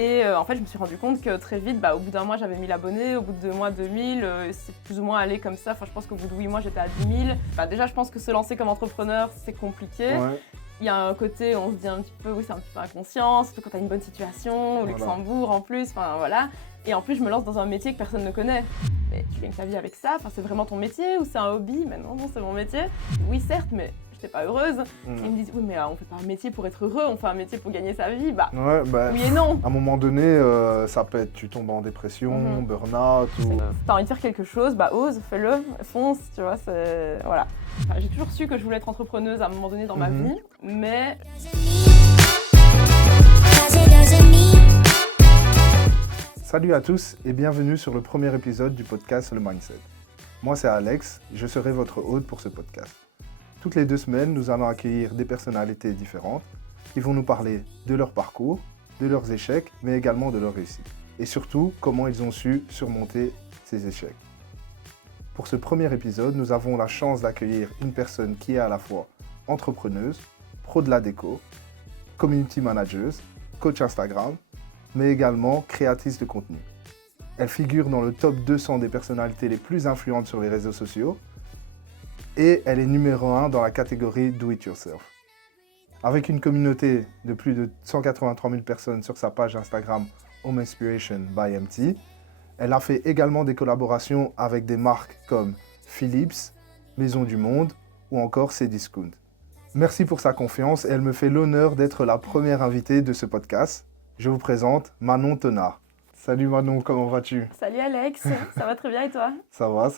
Et en fait, je me suis rendu compte que très vite, au bout d'un mois, j'avais 1000 abonnés, au bout de 2 mois, 2000, c'est plus ou moins allé comme ça. Enfin, je pense qu'au bout de 8 mois, j'étais à 10 000. Déjà, je pense que se lancer comme entrepreneur, c'est compliqué. Ouais. Il y a un côté où on se dit un petit peu, oui, c'est un petit peu inconscient, surtout quand tu as une bonne situation, au Luxembourg en plus, enfin voilà. Et en plus, je me lance dans un métier que personne ne connaît. Mais tu gagnes ta vie avec ça, c'est vraiment ton métier ou c'est un hobby? Mais non, c'est mon métier. Oui, certes, mais j'étais pas heureuse. Et ils me disent, oui, mais on fait pas un métier pour être heureux, on fait un métier pour gagner sa vie. Oui et non. À un moment donné, ça pète, tu tombes en dépression, burn-out ou... T'as envie de faire quelque chose, ose, fais-le, fonce, tu vois, c'est... Voilà. Enfin, j'ai toujours su que je voulais être entrepreneuse à un moment donné dans ma vie, mais... Salut à tous et bienvenue sur le premier épisode du podcast Le Mindset. Moi c'est Alex, je serai votre hôte pour ce podcast. Toutes les 2 semaines, nous allons accueillir des personnalités différentes qui vont nous parler de leur parcours, de leurs échecs, mais également de leurs réussites. Et surtout, comment ils ont su surmonter ces échecs. Pour ce premier épisode, nous avons la chance d'accueillir une personne qui est à la fois entrepreneuse, pro de la déco, community manager, coach Instagram, mais également créatrice de contenu. Elle figure dans le top 200 des personnalités les plus influentes sur les réseaux sociaux et elle est numéro 1 dans la catégorie Do It Yourself. Avec une communauté de plus de 183 000 personnes sur sa page Instagram Home Inspiration by MT, elle a fait également des collaborations avec des marques comme Philips, Maison du Monde ou encore Cdiscount. Merci pour sa confiance et elle me fait l'honneur d'être la première invitée de ce podcast. Je vous présente Manon Tenard. Salut Manon, comment vas-tu? Salut Alex, ça va très bien et toi? Ça va.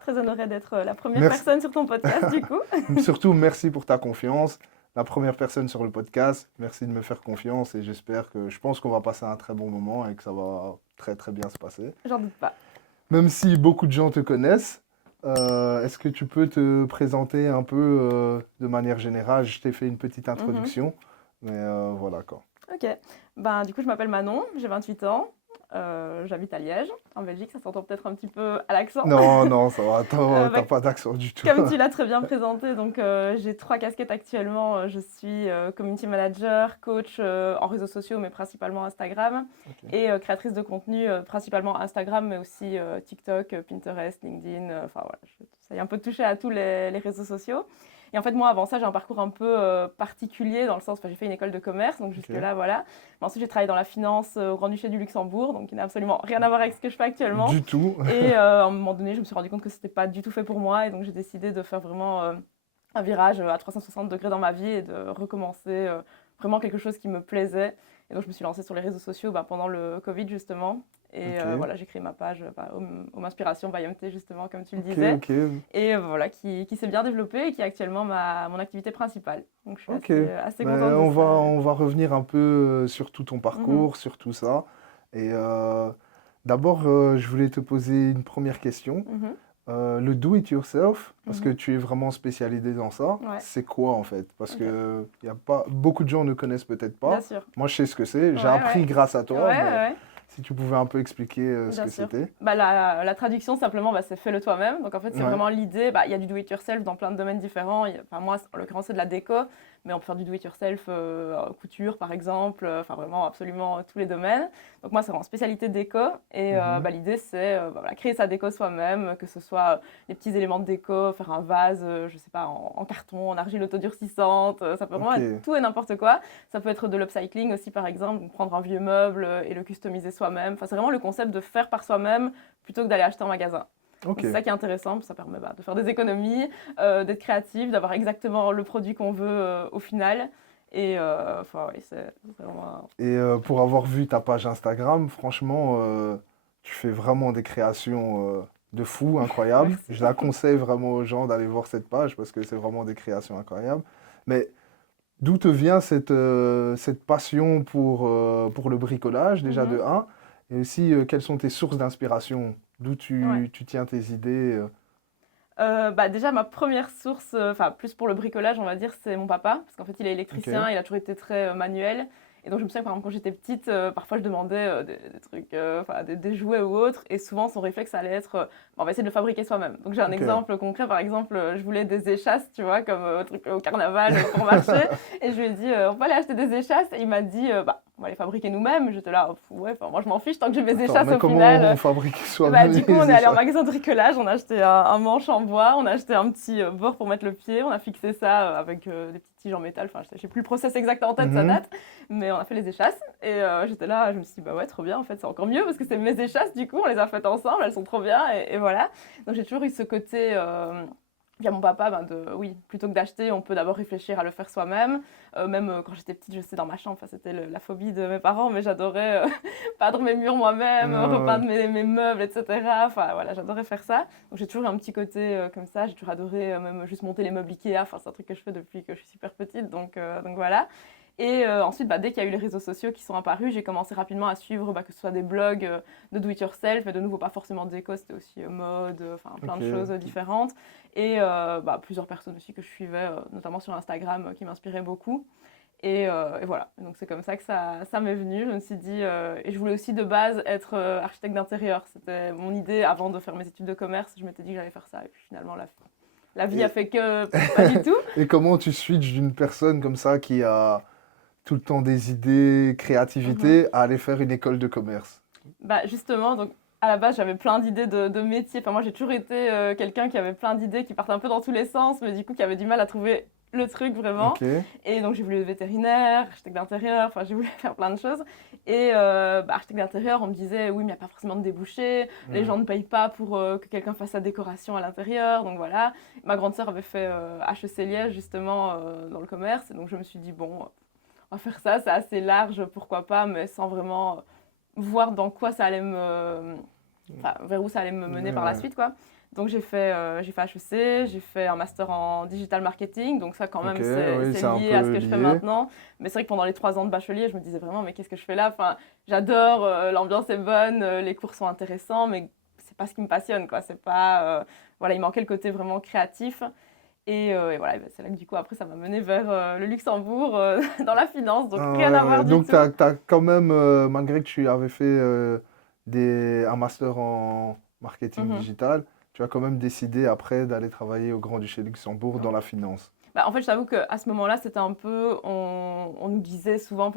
Très honorée d'être la première personne sur ton podcast du coup. Surtout, merci pour ta confiance. La première personne sur le podcast, merci de me faire confiance et je pense qu'on va passer un très bon moment et que ça va très très bien se passer. J'en doute pas. Même si beaucoup de gens te connaissent, est-ce que tu peux te présenter un peu de manière générale? Je t'ai fait une petite introduction, mais voilà quoi. Ok, du coup je m'appelle Manon, j'ai 28 ans, j'habite à Liège, en Belgique, ça s'entend peut-être un petit peu à l'accent. Non, ça va, t'as pas d'accent du tout. Comme tu l'as très bien présenté, donc j'ai 3 casquettes actuellement. Je suis community manager, coach en réseaux sociaux, mais principalement Instagram, et créatrice de contenu, principalement Instagram, mais aussi TikTok, Pinterest, LinkedIn, enfin voilà, j'essaye un peu de toucher à tous les réseaux sociaux. Et en fait, moi, avant ça, j'ai un parcours un peu particulier, dans le sens, j'ai fait une école de commerce, donc jusque-là, voilà. Mais ensuite, j'ai travaillé dans la finance au Grand-Duché du Luxembourg, donc qui n'a absolument rien à voir avec ce que je fais actuellement. Du tout. Et à un moment donné, je me suis rendu compte que c'était pas du tout fait pour moi, et donc j'ai décidé de faire vraiment un virage à 360 degrés dans ma vie et de recommencer vraiment quelque chose qui me plaisait. Et donc, je me suis lancée sur les réseaux sociaux pendant le Covid, justement. Et voilà, j'ai créé ma page Home Inspiration by MT, justement, comme tu le disais. Et voilà, qui s'est bien développée et qui est actuellement mon activité principale. Donc, je suis assez contente de ça. On va revenir un peu sur tout ton parcours, sur tout ça. Et d'abord, je voulais te poser une première question. Le do-it-yourself, parce que tu es vraiment spécialisée dans ça, c'est quoi en fait? Parce que beaucoup de gens ne connaissent peut-être pas. Bien sûr. Moi, je sais ce que c'est. J'ai appris grâce à toi. Si tu pouvais un peu expliquer ce que c'était. La traduction, simplement, c'est fais-le toi-même. Donc, en fait, c'est vraiment l'idée. Il y a du do-it-yourself dans plein de domaines différents. Moi, en l'occurrence, c'est de la déco. Mais on peut faire du do-it-yourself couture, par exemple. Vraiment, absolument tous les domaines. Donc, moi, c'est vraiment spécialité déco. Et l'idée, c'est créer sa déco soi-même, que ce soit des petits éléments de déco, faire un vase, je sais pas, en carton, en argile autodurcissante. Ça peut vraiment être tout et n'importe quoi. Ça peut être de l'upcycling aussi, par exemple. Donc, prendre un vieux meuble et le customiser soi-même. C'est vraiment le concept de faire par soi-même plutôt que d'aller acheter en magasin. Donc, c'est ça qui est intéressant, ça permet de faire des économies, d'être créatif, d'avoir exactement le produit qu'on veut au final. Et c'est vraiment... Et pour avoir vu ta page Instagram, franchement, tu fais vraiment des créations de fou, incroyables. Je la conseille vraiment aux gens d'aller voir cette page parce que c'est vraiment des créations incroyables. Mais d'où te vient cette passion pour le bricolage, déjà de 1, et aussi quelles sont tes sources d'inspiration? D'où tu tiens tes idées? Déjà, ma première source, plus pour le bricolage, on va dire, c'est mon papa. Parce qu'en fait, il est électricien, il a toujours été très manuel. Et donc, je me souviens que, par exemple, quand j'étais petite, parfois, je demandais des trucs, des jouets ou autres. Et souvent, son réflexe allait être, on va essayer de le fabriquer soi-même. Donc, j'ai un exemple concret. Par exemple, je voulais des échasses, tu vois, comme truc au carnaval pour marcher. Et je lui ai dit, on peut aller acheter des échasses. Et il m'a dit, on va les fabriquer nous-mêmes. J'étais là, ouais, moi je m'en fiche tant que j'ai mes Attends, échasses mais au comment final. on fabrique soi-même Du coup, on les est allé en échasses? magasin de bricolage, on a acheté un manche en bois, on a acheté un petit bord pour mettre le pied, on a fixé ça avec des petites tiges en métal. Enfin, je sais plus le process exact en tête, ça date, mais on a fait les échasses. Et j'étais là, je me suis dit, bah ouais, trop bien, en fait, c'est encore mieux parce que c'est mes échasses, du coup, on les a faites ensemble, elles sont trop bien, et voilà. Donc j'ai toujours eu ce côté. Via mon papa, oui, plutôt que d'acheter, on peut d'abord réfléchir à le faire soi-même. Même quand j'étais petite, je sais, dans ma chambre, c'était la phobie de mes parents, mais j'adorais peindre mes murs moi-même, repeindre mes meubles, etc. Enfin, voilà, j'adorais faire ça. Donc j'ai toujours eu un petit côté comme ça. J'ai toujours adoré même juste monter les meubles Ikea. Enfin, c'est un truc que je fais depuis que je suis super petite, donc voilà. Et ensuite, dès qu'il y a eu les réseaux sociaux qui sont apparus, j'ai commencé rapidement à suivre que ce soit des blogs de do-it-yourself, mais de nouveau pas forcément de déco, c'était aussi mode, plein de choses différentes. Et plusieurs personnes aussi que je suivais, notamment sur Instagram, qui m'inspiraient beaucoup. Et voilà, donc c'est comme ça que ça m'est venu. Je me suis dit, et je voulais aussi de base être architecte d'intérieur. C'était mon idée avant de faire mes études de commerce. Je m'étais dit que j'allais faire ça. Et puis finalement, la vie a fait que pas du tout. Et comment tu switches d'une personne comme ça qui a tout le temps des idées, créativité, à aller faire une école de commerce? Justement, donc à la base, j'avais plein d'idées de métiers. Enfin, moi, j'ai toujours été quelqu'un qui avait plein d'idées, qui partait un peu dans tous les sens, mais du coup, qui avait du mal à trouver le truc vraiment. Et donc, j'ai voulu être vétérinaire, architecte d'intérieur, enfin, j'ai voulu faire plein de choses. Et architecte d'intérieur, on me disait, oui, mais il n'y a pas forcément de débouchés, les gens ne payent pas pour que quelqu'un fasse sa décoration à l'intérieur, donc voilà. Ma grande sœur avait fait HEC Liège, justement, dans le commerce, et donc je me suis dit, bon, on va faire ça, c'est assez large, pourquoi pas, mais sans vraiment voir dans quoi ça allait vers où ça allait me mener par la suite, quoi. Donc j'ai fait HEC, j'ai fait un master en digital marketing, donc ça quand même c'est lié à ce que je fais maintenant. Mais c'est vrai que pendant les 3 ans de bachelier, je me disais vraiment mais qu'est-ce que je fais là? Enfin, j'adore, l'ambiance est bonne, les cours sont intéressants, mais c'est pas ce qui me passionne, quoi. C'est pas voilà, il manquait le côté vraiment créatif. Et voilà, c'est là que du coup, après, ça m'a mené vers le Luxembourg, dans la finance, donc rien à voir du Donc, tout. tu as quand même, malgré que tu avais fait un master en marketing digital, tu as quand même décidé après d'aller travailler au Grand-Duché de Luxembourg dans la finance. En fait, je t'avoue qu'à ce moment-là, c'était un peu, on nous disait souvent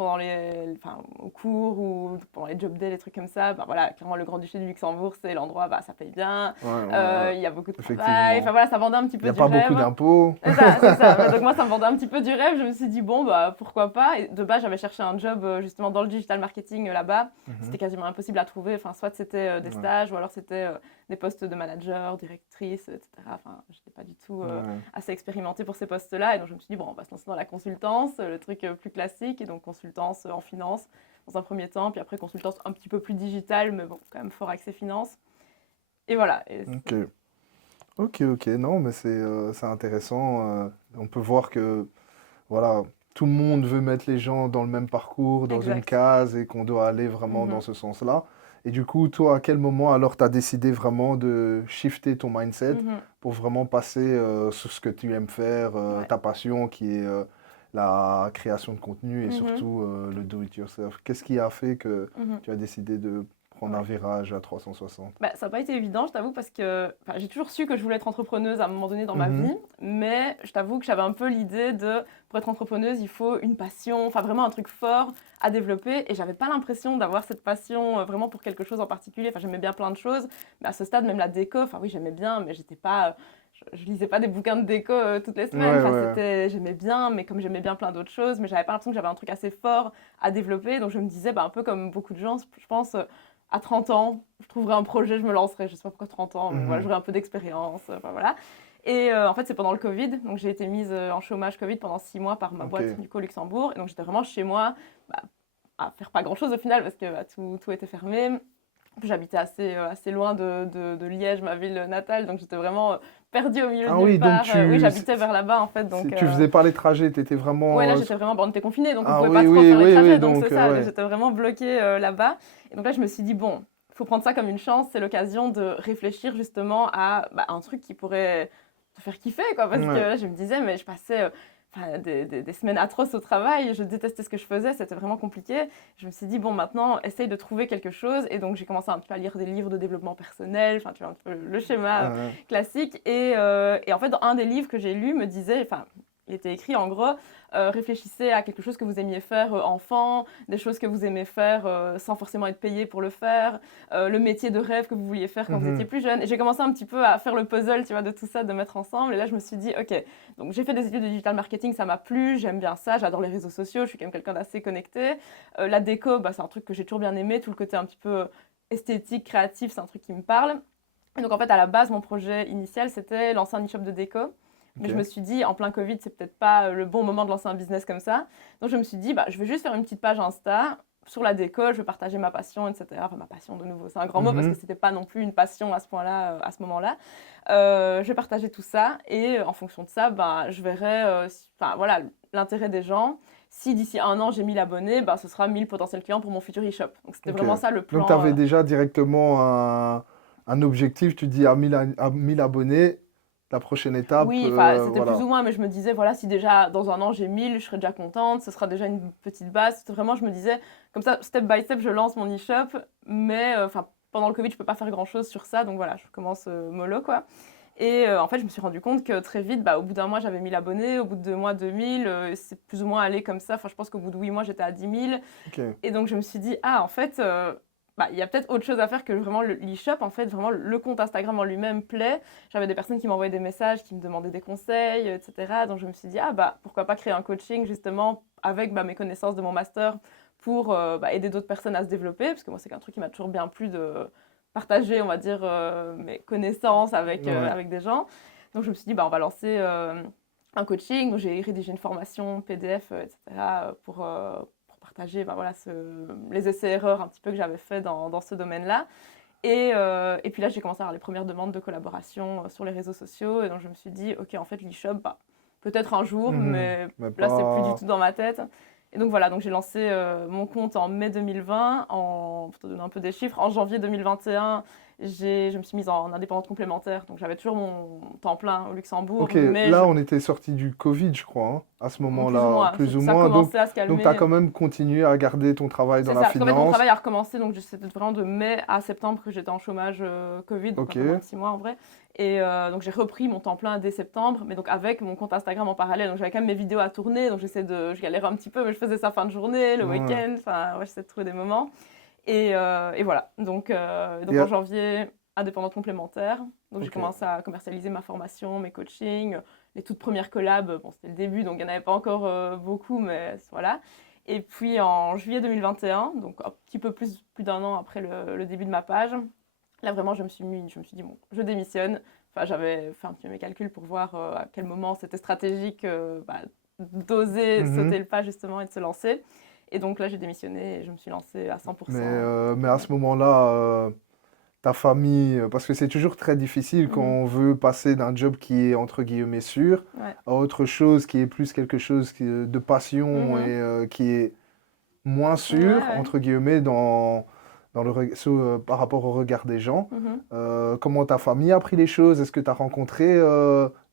au cours ou pendant les job days, les trucs comme ça, voilà, clairement le Grand-Duché du Luxembourg, c'est l'endroit, ça paye bien, il y a beaucoup de travail, enfin voilà, ça vendait un petit peu du rêve. Il n'y a pas beaucoup d'impôts. C'est ça. Donc moi, ça me vendait un petit peu du rêve, je me suis dit, bon, pourquoi pas. Et de base, j'avais cherché un job justement dans le digital marketing là-bas, c'était quasiment impossible à trouver, soit c'était des stages ou alors c'était des postes de manager, directrice, etc. Enfin, je n'étais pas du tout assez expérimentée pour ces postes-là. Et donc, je me suis dit, bon, on va se lancer dans la consultance, le truc plus classique. Et donc, consultance en finance dans un premier temps. Puis après, consultance un petit peu plus digitale, mais bon, quand même fort axé finance. Et voilà. Ok. Non, mais c'est intéressant. On peut voir que, voilà, tout le monde veut mettre les gens dans le même parcours, dans une case, et qu'on doit aller vraiment dans ce sens-là. Et du coup, toi, à quel moment alors tu as décidé vraiment de shifter ton mindset pour vraiment passer sur ce que tu aimes faire, ta passion qui est la création de contenu et surtout le do-it-yourself? Qu'est-ce qui a fait que tu as décidé de prendre un virage à 360? Ça n'a pas été évident, je t'avoue, parce que j'ai toujours su que je voulais être entrepreneuse à un moment donné dans ma vie, mais je t'avoue que j'avais un peu l'idée pour être entrepreneuse, il faut une passion, vraiment un truc fort à développer, et j'avais pas l'impression d'avoir cette passion vraiment pour quelque chose en particulier. J'aimais bien plein de choses, mais à ce stade, même la déco, oui, j'aimais bien, mais j'étais pas... Je lisais pas des bouquins de déco toutes les semaines, j'aimais bien, mais comme j'aimais bien plein d'autres choses, mais j'avais pas l'impression que j'avais un truc assez fort à développer, donc je me disais, un peu comme beaucoup de gens, je pense... à 30 ans, je trouverai un projet, je me lancerai. Je ne sais pas pourquoi 30 ans, mais voilà, j'aurai un peu d'expérience. Voilà. Et en fait, c'est pendant le Covid. Donc, j'ai été mise en chômage Covid pendant 6 mois par ma boîte du coup au Luxembourg. Et donc, j'étais vraiment chez moi à faire pas grand-chose au final parce que tout était fermé. Puis, j'habitais assez loin de Liège, ma ville natale. Donc, j'étais vraiment perdue au milieu de nulle part. Oui, j'habitais vers là-bas en fait. Donc, tu faisais pas les trajets, tu étais vraiment... Oui, là, j'étais vraiment... on était confinés, donc on ne pouvait pas trop faire les trajets. Donc, c'est ça, j'étais vraiment bloquée là-bas. Et donc là, je me suis dit, bon, il faut prendre ça comme une chance, c'est l'occasion de réfléchir justement à un truc qui pourrait te faire kiffer, quoi. Parce que là, je me disais, mais je passais des semaines atroces au travail, je détestais ce que je faisais, c'était vraiment compliqué. Je me suis dit, bon, maintenant, essaye de trouver quelque chose. Et donc, j'ai commencé un peu à lire des livres de développement personnel, tu vois, un peu le schéma classique. Et en fait, dans un des livres que j'ai lu, me disait, il était écrit en gros, réfléchissez à quelque chose que vous aimiez faire enfant, des choses que vous aimez faire sans forcément être payé pour le faire, le métier de rêve que vous vouliez faire quand vous étiez plus jeune. Et j'ai commencé un petit peu à faire le puzzle, tu vois, de tout ça, de mettre ensemble. Et là, je me suis dit, ok, donc j'ai fait des études de digital marketing, ça m'a plu, j'aime bien ça, j'adore les réseaux sociaux, je suis quand même quelqu'un d'assez connecté. La déco, c'est un truc que j'ai toujours bien aimé, tout le côté un petit peu esthétique, créatif, c'est un truc qui me parle. Et donc en fait, à la base, mon projet initial, c'était lancer un e-shop de déco. Mais je me suis dit, en plein Covid, c'est peut-être pas le bon moment de lancer un business comme ça. Donc je me suis dit, je vais juste faire une petite page Insta sur la déco, je vais partager ma passion, etc. Enfin, ma passion, de nouveau, c'est un grand mot parce que c'était pas non plus une passion à ce point-là, à ce moment-là. Je vais partager tout ça et en fonction de ça, je verrai voilà, l'intérêt des gens. Si d'ici 1 an, j'ai 1000 abonnés, ce sera 1000 potentiels clients pour mon futur e-shop. Donc c'était vraiment ça le plan. Donc tu avais déjà directement un objectif, tu dis à 1000 abonnés, la prochaine étape. Oui, c'était plus ou moins, mais je me disais, voilà, si déjà dans 1 an j'ai 1000, je serai déjà contente, ce sera déjà une petite base. C'était vraiment, je me disais, comme ça, step by step, je lance mon e-shop, mais pendant le Covid, je peux pas faire grand-chose sur ça, donc voilà, je commence mollo, quoi. Et en fait, je me suis rendu compte que très vite, au bout d'un mois, j'avais 1000 abonnés, au bout de 2 mois, 2000, c'est plus ou moins allé comme ça. Enfin, je pense qu'au bout de 8 mois, j'étais à 10 000. Okay. Et donc, je me suis dit, en fait, il y a peut-être autre chose à faire que vraiment l'e-shop. En fait, vraiment, le compte Instagram en lui-même plaît. J'avais des personnes qui m'envoyaient des messages, qui me demandaient des conseils, etc. Donc, je me suis dit, pourquoi pas créer un coaching, justement, avec mes connaissances de mon master pour aider d'autres personnes à se développer. Parce que moi, c'est un truc qui m'a toujours bien plu de partager, on va dire, mes connaissances avec des gens. Donc, je me suis dit, on va lancer un coaching. Donc, j'ai rédigé une formation PDF, etc. pour partager les essais-erreurs un petit peu que j'avais fait dans ce domaine-là. Et puis là, j'ai commencé à avoir les premières demandes de collaboration sur les réseaux sociaux. Et donc, je me suis dit, OK, en fait, l'e-shop, peut-être un jour, mais là, c'est plus du tout dans ma tête. Et donc voilà, donc j'ai lancé mon compte en mai 2020, pour te donner un peu des chiffres. En janvier 2021, je me suis mise en indépendante complémentaire, donc j'avais toujours mon temps plein au Luxembourg. Ok, là on était sorti du Covid, je crois, hein, à ce moment-là, plus ou moins. Ça commençait à se calmer. Donc tu as quand même continué à garder ton travail dans la finance. C'est ça, mon travail a recommencé, donc c'était vraiment de mai à septembre que j'étais en chômage Covid, donc moins de 6 mois en vrai. Et donc j'ai repris mon temps plein dès septembre, mais donc avec mon compte Instagram en parallèle. Donc j'avais quand même mes vidéos à tourner, donc je galérais un petit peu, mais je faisais ça fin de journée, le week-end, j'essayais de trouver des moments. Et voilà, donc en janvier, indépendante complémentaire. Donc j'ai commencé à commercialiser ma formation, mes coachings, les toutes premières collabs. Bon, c'était le début, donc il n'y en avait pas encore beaucoup, mais voilà. Et puis en juillet 2021, donc un petit peu plus d'1 an après le début de ma page, là vraiment je me suis dit bon, je démissionne. Enfin, j'avais fait un petit peu mes calculs pour voir à quel moment c'était stratégique d'oser sauter le pas justement et de se lancer. Et donc là j'ai démissionné et je me suis lancée à 100%. Mais à ce moment-là, ta famille, parce que c'est toujours très difficile quand on veut passer d'un job qui est entre guillemets sûr à autre chose qui est plus quelque chose de passion et qui est moins sûr, entre guillemets, par rapport au regard des gens. Comment ta famille a pris les choses? Est-ce que tu as rencontré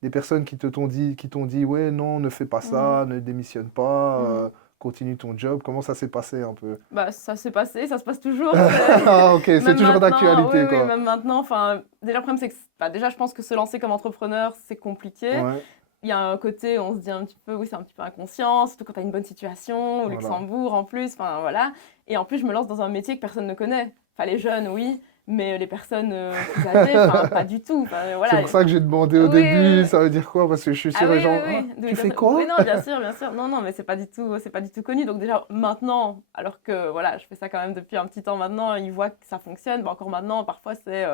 des personnes qui t'ont dit ouais, non, ne fais pas ça, ne démissionne pas, continue ton job? Comment ça s'est passé un peu? Ça s'est passé, ça se passe toujours. Ah ok, c'est toujours d'actualité oui, quoi. Oui, même maintenant, déjà le problème c'est que déjà je pense que se lancer comme entrepreneur c'est compliqué. Il y a un côté où on se dit un petit peu, oui c'est un petit peu inconscient, surtout quand tu as une bonne situation, au Luxembourg en plus, voilà. Et en plus je me lance dans un métier que personne ne connaît. Enfin les jeunes oui, mais les personnes plus âgées, pas du tout. Voilà. C'est pour ça que j'ai demandé au début, ça veut dire quoi? Parce que je suis sûr les gens, tu fais quoi? Oui, non, bien sûr. Non, mais c'est pas du tout connu. Donc déjà, maintenant, alors que voilà, je fais ça quand même depuis un petit temps maintenant, ils voient que ça fonctionne. Encore maintenant, parfois c'est,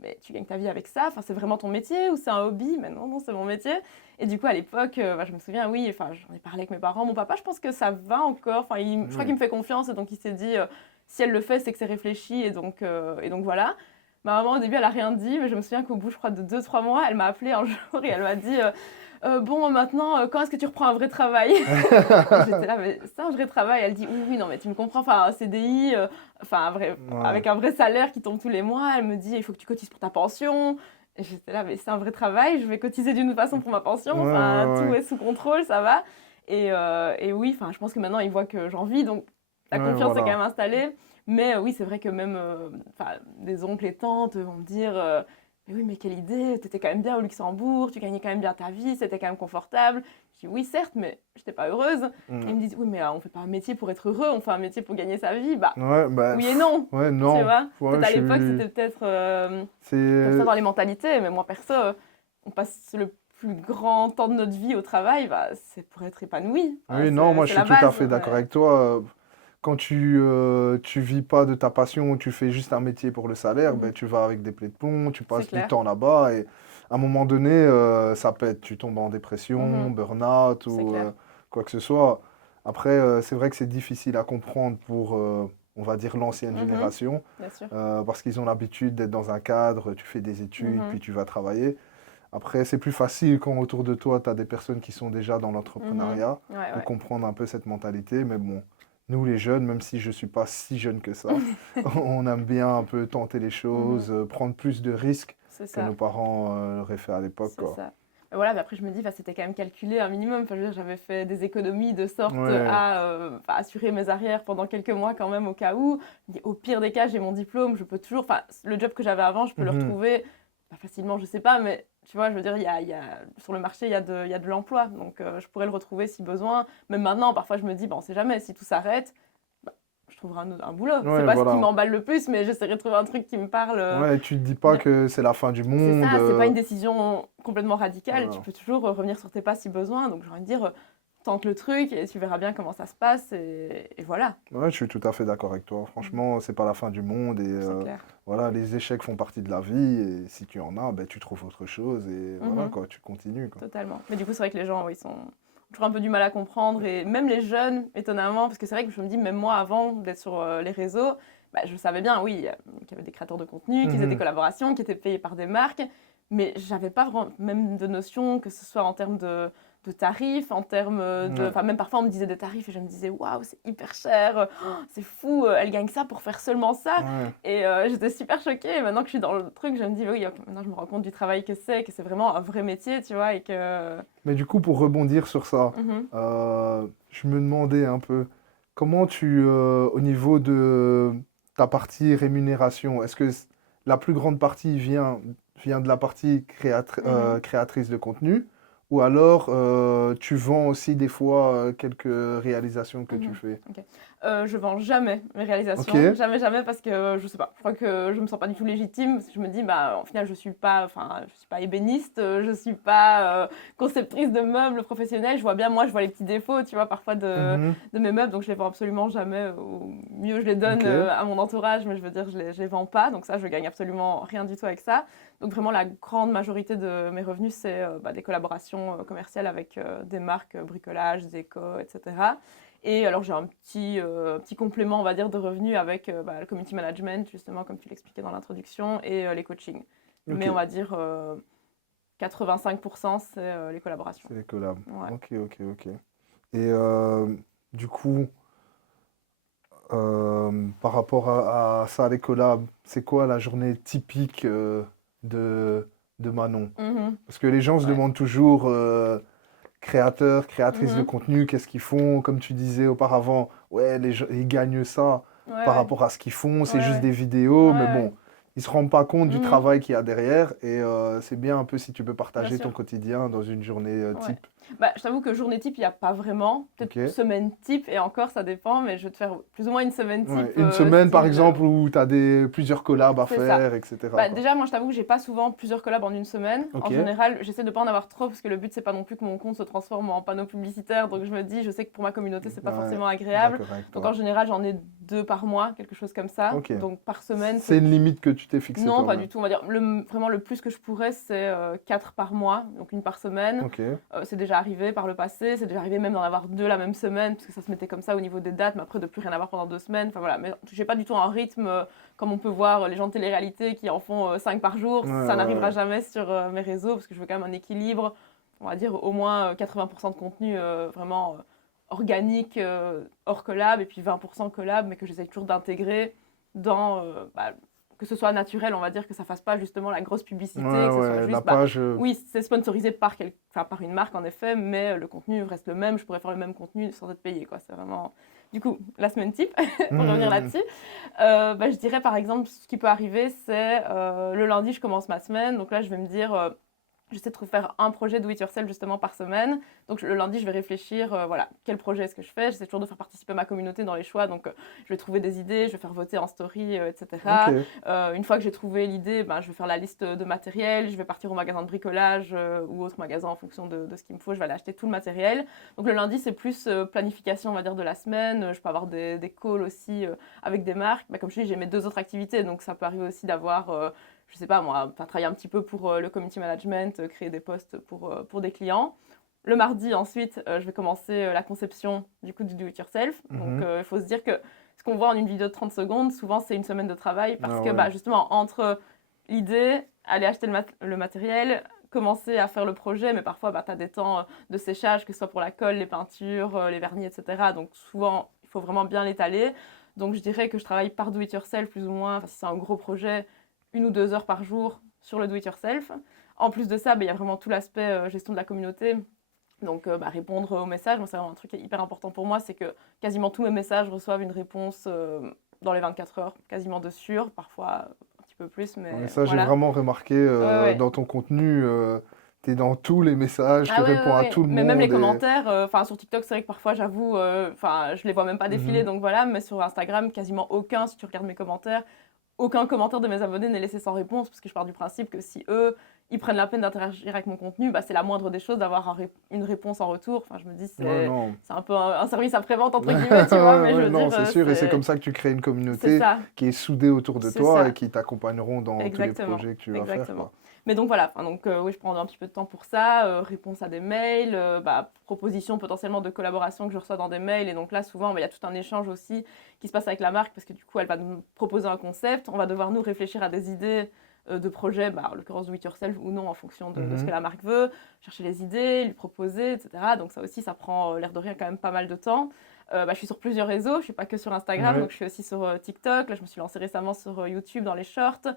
mais tu gagnes ta vie avec ça? C'est vraiment ton métier ou c'est un hobby? Mais non, c'est mon métier. Et du coup, à l'époque, je me souviens, j'en ai parlé avec mes parents. Mon papa, je pense que ça va encore. Je crois qu'il me fait confiance, et donc il s'est dit... si elle le fait, c'est que c'est réfléchi, et donc voilà. Ma maman, au début, elle n'a rien dit, mais je me souviens qu'au bout, je crois, de 2-3 mois, elle m'a appelée un jour et elle m'a dit bon, maintenant, quand est-ce que tu reprends un vrai travail? J'étais là, mais c'est un vrai travail. Elle dit oui, non, mais tu me comprends, un CDI, avec un vrai salaire qui tombe tous les mois. Elle me dit il faut que tu cotises pour ta pension. Et j'étais là, mais c'est un vrai travail, je vais cotiser d'une façon pour ma pension, tout est sous contrôle, ça va. Et oui, je pense que maintenant, ils voient que j'en vis, donc la confiance est quand même installée. Mais oui, c'est vrai que même des oncles et tantes vont me dire mais oui, mais quelle idée, t'étais quand même bien au Luxembourg, tu gagnais quand même bien ta vie, c'était quand même confortable. Je dis oui, certes, mais j'étais pas heureuse. Et ils me disent oui, mais on fait pas un métier pour être heureux, on fait un métier pour gagner sa vie. Bah Ouais, bah, oui et non, ouais, tu non. vois. Ouais, Peut-être à je l'époque, suis. c'était peut-être comme ça C'est. dans les mentalités, mais moi perso, on passe le plus grand temps de notre vie au travail, bah, c'est pour être épanoui. Enfin, Oui, non, moi je c'est suis la tout à base. fait d'accord Ouais. avec toi. Quand tu vis pas de ta passion, tu fais juste un métier pour le salaire, ben, Mhm. tu vas avec des plaies de plomb, tu C'est passes du clair. temps là-bas et à un moment donné, ça pète. Tu tombes en dépression, Mhm. burn-out C'est ou clair. quoi que ce soit. Après, c'est vrai que c'est difficile à comprendre pour, on va dire, l'ancienne Mhm. génération Bien sûr. parce qu'ils ont l'habitude d'être dans un cadre, tu fais des études, puis Mhm. tu vas travailler. Après, c'est plus facile quand autour de toi, tu as des personnes qui sont déjà dans Mhm. l'entrepreneuriat, Ouais, de ouais. comprendre un peu cette mentalité. Mais bon, nous les jeunes, même si je ne suis pas si jeune que ça, on aime bien un peu tenter les Mhm. choses, prendre plus de risques C'est que nos ça. parents l'auraient fait à l'époque, C'est quoi. ça. Mais voilà, mais après je me dis, enfin, c'était quand même calculé un minimum. Enfin, je veux dire, j'avais fait des économies de sorte Ouais. à enfin, assurer mes arrières pendant quelques mois quand même au cas où. Je me dis, au pire des cas, j'ai mon diplôme, je peux toujours. Enfin, le job que j'avais avant, je peux le Mhm. retrouver pas facilement, je sais pas, mais tu vois, je veux dire, sur le marché, il y a de l'emploi. Donc je pourrais le retrouver si besoin. Même maintenant, parfois je me dis, bon, on sait jamais, si tout s'arrête, bah, je trouverai un boulot. C'est Ouais, pas ce qui voilà. m'emballe le plus, mais j'essaierai de trouver un truc qui me parle. Ouais, tu te dis pas que c'est la fin du C'est monde. ça, c'est pas une décision complètement radicale. Tu Voilà. peux toujours revenir sur tes pas si besoin. Donc j'ai envie de dire, tente le truc et tu verras bien comment ça se passe. Et voilà, Ouais, je suis tout à fait d'accord avec toi. Mhm. Franchement, c'est pas la fin du monde et C'est clair. voilà, les échecs font partie de la vie et si tu en as, ben, tu trouves autre chose et voilà Mhm. quoi, tu continues quoi. Totalement. Mais du coup, c'est vrai que les gens, oui, sont toujours un peu du mal à comprendre. Et même les jeunes, étonnamment, parce que c'est vrai que je me dis, même moi, avant d'être sur les réseaux, bah, je savais bien, oui, qu'il y avait des créateurs de contenu, qu'ils faisaient des Mhm. collaborations, qui étaient payés par des marques. Mais j'avais pas vraiment même de notion, que ce soit en termes de tarifs, en termes de. Ouais. Enfin, même parfois, on me disait des tarifs et je me disais, waouh, c'est hyper cher, oh, c'est fou, elle gagne ça pour faire seulement ça. Ouais. Et j'étais super choquée. Et maintenant que je suis dans le truc, je me dis, oui, ok, maintenant je me rends compte du travail que c'est vraiment un vrai métier, tu vois, et que. Mais du coup, pour rebondir sur ça, Mhm, je me demandais un peu comment au niveau de ta partie rémunération, est-ce que la plus grande partie vient de la partie mhm. créatrice de contenu, ou alors tu vends aussi des fois quelques réalisations que tu Mhm. fais? Ok. Je vends jamais mes Ok. réalisations, jamais, jamais, parce que je sais pas, je crois que je me sens pas du tout légitime, parce que je me dis, bah, au final, je suis pas ébéniste, je suis pas conceptrice de meubles professionnels, je vois bien, moi, je vois les petits défauts, tu vois, parfois Mhm. de mes meubles, donc je les vends absolument jamais, ou mieux, je les donne Ok. à mon entourage, mais je veux dire, je les vends pas, donc ça, je gagne absolument rien du tout avec ça. Donc vraiment, la grande majorité de mes revenus, c'est bah, des collaborations commerciales avec des marques, bricolage, déco, etc. Et alors j'ai un petit complément, on va dire, de revenus avec bah, le community management, justement, comme tu l'expliquais dans l'introduction, et les coachings. Ok. Mais on va dire 85%, c'est les collaborations. C'est les collabs. Ouais. Ok, ok, ok. Et du coup, par rapport à ça, les collabs, c'est quoi la journée typique de, de Manon? Mhm. Parce que les gens se Ouais. demandent toujours, créateurs, créatrices de Mhm. contenu, qu'est-ce qu'ils font? Comme tu disais auparavant, ouais, les gens, ils gagnent ça Ouais, par ouais. rapport à ce qu'ils font, c'est Ouais, juste ouais. des vidéos, Ouais, mais ouais. bon, ils se rendent pas compte du Mhm. travail qu'il y a derrière et c'est bien un peu si tu peux Bien partager ton sûr. quotidien dans une journée Ouais. type. Bah, je t'avoue que journée type, il n'y a pas vraiment. Peut-être Ok? semaine type, et encore, ça dépend, mais je vais te faire plus ou moins une semaine Ouais, type une semaine par style. exemple où tu as plusieurs collabs à C'est ça. faire, etc. Bah, quoi. déjà, moi, je t'avoue que j'ai pas souvent plusieurs collabs en une semaine. En Ok? général, j'essaie de pas en avoir trop parce que le but, c'est pas non plus que mon compte se transforme en panneau publicitaire. Donc, je me dis, je sais que pour ma communauté, c'est pas Ouais, forcément agréable. d'accord avec Donc, en toi. général, j'en ai deux par mois, quelque chose comme ça. Ok. Donc, par semaine, C'est c'est. une limite que tu t'es fixée Non, pas toi-même. du tout. On va dire, vraiment, le plus que je pourrais, c'est 4 par mois, donc une par semaine. Ok. C'est déjà arrivé par le passé. C'est déjà arrivé même d'en avoir deux la même semaine, parce que ça se mettait comme ça au niveau des dates, mais après, de plus rien avoir pendant 2 semaines. Enfin, voilà. Mais j'ai pas du tout un rythme. Comme on peut voir les gens de télé-réalité qui en font 5 par jour, Ouais, ça ouais, n'arrivera ouais. jamais sur mes réseaux parce que je veux quand même un équilibre, on va dire au moins 80% de contenu vraiment organique, hors collab, et puis 20% collab, mais que j'essaie toujours d'intégrer dans, bah, que ce soit naturel, on va dire, que ça fasse pas justement la grosse publicité, Ouais, que ce soit ouais, la juste, bah, page. oui, c'est sponsorisé par, enfin, par une marque en effet, mais le contenu reste le même, je pourrais faire le même contenu sans être payé, quoi. C'est vraiment Du coup, la semaine type, pour revenir là-dessus, je dirais par exemple, ce qui peut arriver, c'est le lundi, je commence ma semaine. Donc là, je vais me dire, j'essaie de faire un projet do it yourself justement par semaine. Donc le lundi, je vais réfléchir, voilà, quel projet est-ce que je fais. J'essaie toujours de faire participer ma communauté dans les choix. Donc je vais trouver des idées, je vais faire voter en story, etc. Ok. Une fois que j'ai trouvé l'idée, je vais faire la liste de matériel. Je vais partir au magasin de bricolage ou autre magasin en fonction de ce qu'il me faut. Je vais aller acheter tout le matériel. Donc le lundi, c'est plus planification, on va dire, de la semaine. Je peux avoir des calls aussi avec des marques. Comme je dis, j'ai mes 2 autres activités. Donc ça peut arriver aussi d'avoir je sais pas moi, travailler un petit peu pour le community management, créer des posts pour des clients. Le mardi, ensuite, je vais commencer la conception du coup du do-it-yourself. Donc, il faut se dire que ce qu'on voit en une vidéo de 30 secondes, souvent, c'est une semaine de travail parce que justement, entre l'idée, aller acheter le matériel, commencer à faire le projet, mais parfois, tu as des temps de séchage, que ce soit pour la colle, les peintures, les vernis, etc. Donc, souvent, il faut vraiment bien l'étaler. Donc, je dirais que je travaille par do-it-yourself, plus ou moins, si c'est un gros projet, 1 ou 2 heures par jour sur le do-it-yourself. En plus de ça, il y a vraiment tout l'aspect gestion de la communauté. Donc, répondre aux messages, moi, c'est vraiment un truc qui est hyper important pour moi, c'est que quasiment tous mes messages reçoivent une réponse dans les 24 heures, quasiment de sûr, parfois un petit peu plus, mais Ça, j'ai voilà. vraiment remarqué dans ton contenu. Tu es dans tous les messages, tu réponds à tout le mais monde. même les commentaires, sur TikTok, c'est vrai que parfois, j'avoue, je les vois même pas défiler, donc voilà, mais sur Instagram, quasiment aucun, si tu regardes mes commentaires, aucun commentaire de mes abonnés n'est laissé sans réponse, parce que je pars du principe que si eux, ils prennent la peine d'interagir avec mon contenu, c'est la moindre des choses d'avoir une réponse en retour. Enfin, je me dis, c'est un peu un service après-vente, entre guillemets, tu vois, mais je veux dire... c'est sûr, et c'est comme ça que tu crées une communauté qui est soudée autour de toi et qui t'accompagneront dans tous les projets que tu vas faire. Quoi. Mais donc voilà, oui, je prends un petit peu de temps pour ça, réponse à des mails, propositions potentiellement de collaboration que je reçois dans des mails. Et donc là, souvent, il y a tout un échange aussi qui se passe avec la marque parce que du coup, elle va nous proposer un concept. On va devoir nous réfléchir à des idées de projets, en l'occurrence do it yourself ou non, en fonction de ce que la marque veut, chercher les idées, lui proposer, etc. Donc ça aussi, ça prend l'air de rien quand même pas mal de temps. Je suis sur plusieurs réseaux, je ne suis pas que sur Instagram, donc je suis aussi sur TikTok. Là, je me suis lancée récemment sur YouTube dans les shorts.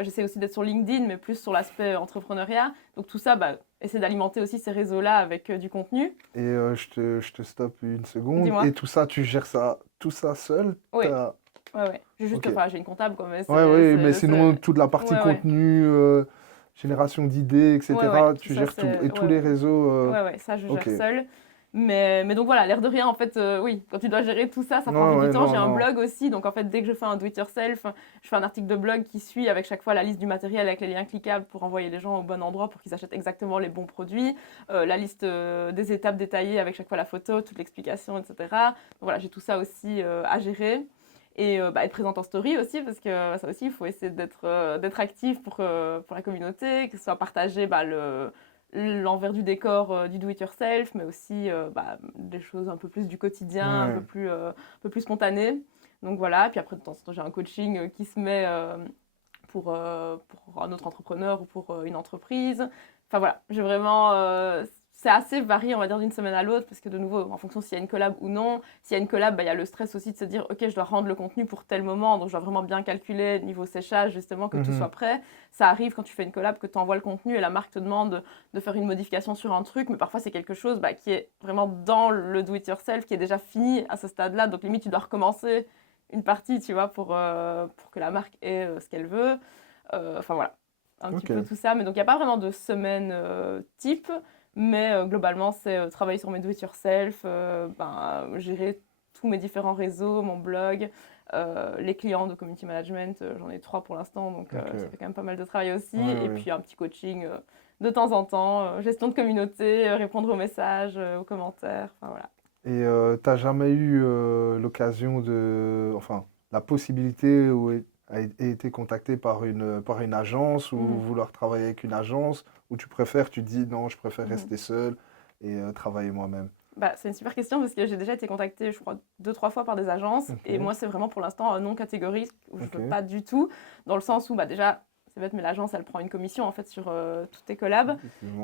J'essaie aussi d'être sur LinkedIn, mais plus sur l'aspect entrepreneuriat. Donc tout ça, essayer d'alimenter aussi ces réseaux-là avec du contenu. Et je te stoppe une seconde. Dis-moi. Et tout ça, tu gères tout ça seul? Oui. Ouais. J'ai une comptable, quoi. Mais sinon, toute la partie contenu, génération d'idées, etc., tu gères tout. Et tous les réseaux... ça, je gère seule. Mais donc voilà, l'air de rien, en fait, oui, quand tu dois gérer tout ça, ça prend du temps. J'ai un blog aussi, donc en fait, dès que je fais un do-it-yourself, je fais un article de blog qui suit avec chaque fois la liste du matériel avec les liens cliquables pour envoyer les gens au bon endroit pour qu'ils achètent exactement les bons produits, la liste des étapes détaillées avec chaque fois la photo, toute l'explication, etc. Donc voilà, j'ai tout ça aussi à gérer. Et être présente en story aussi, parce que ça aussi, il faut essayer d'être actif pour la communauté, que ce soit partager l'envers du décor du do-it-yourself, mais aussi des choses un peu plus du quotidien, un peu plus spontanées. Donc voilà, puis après, de temps en temps, j'ai un coaching qui se met pour un autre entrepreneur ou pour une entreprise. Enfin voilà, j'ai vraiment... c'est assez varié, on va dire, d'une semaine à l'autre, parce que de nouveau, en fonction s'il y a une collab ou non, s'il y a une collab, il y a le stress aussi de se dire, ok, je dois rendre le contenu pour tel moment, donc je dois vraiment bien calculer niveau séchage, justement, que tout soit prêt. Ça arrive quand tu fais une collab que tu envoies le contenu et la marque te demande de faire une modification sur un truc, mais parfois c'est quelque chose qui est vraiment dans le do-it-yourself, qui est déjà fini à ce stade-là, donc limite tu dois recommencer une partie, tu vois, pour que la marque ait ce qu'elle veut. Enfin voilà, un petit peu tout ça, mais donc il n'y a pas vraiment de semaine type. Mais globalement, c'est travailler sur mes do-it-yourself, gérer tous mes différents réseaux, mon blog, les clients de community management, j'en ai 3 pour l'instant, donc ça fait quand même pas mal de travail aussi. Et puis un petit coaching de temps en temps, gestion de communauté, répondre aux messages, aux commentaires, enfin voilà. Et tu n'as jamais eu l'occasion enfin, la possibilité ou été contacté par une agence ou vouloir travailler avec une agence, ou tu dis non, je préfère rester seul et travailler moi-même? C'est une super question parce que j'ai déjà été contactée, je crois, 2-3 fois par des agences. Et moi, c'est vraiment pour l'instant un non catégorique où je ne veux pas du tout, dans le sens où déjà, c'est bête, mais l'agence, elle prend une commission en fait sur toutes tes collabs.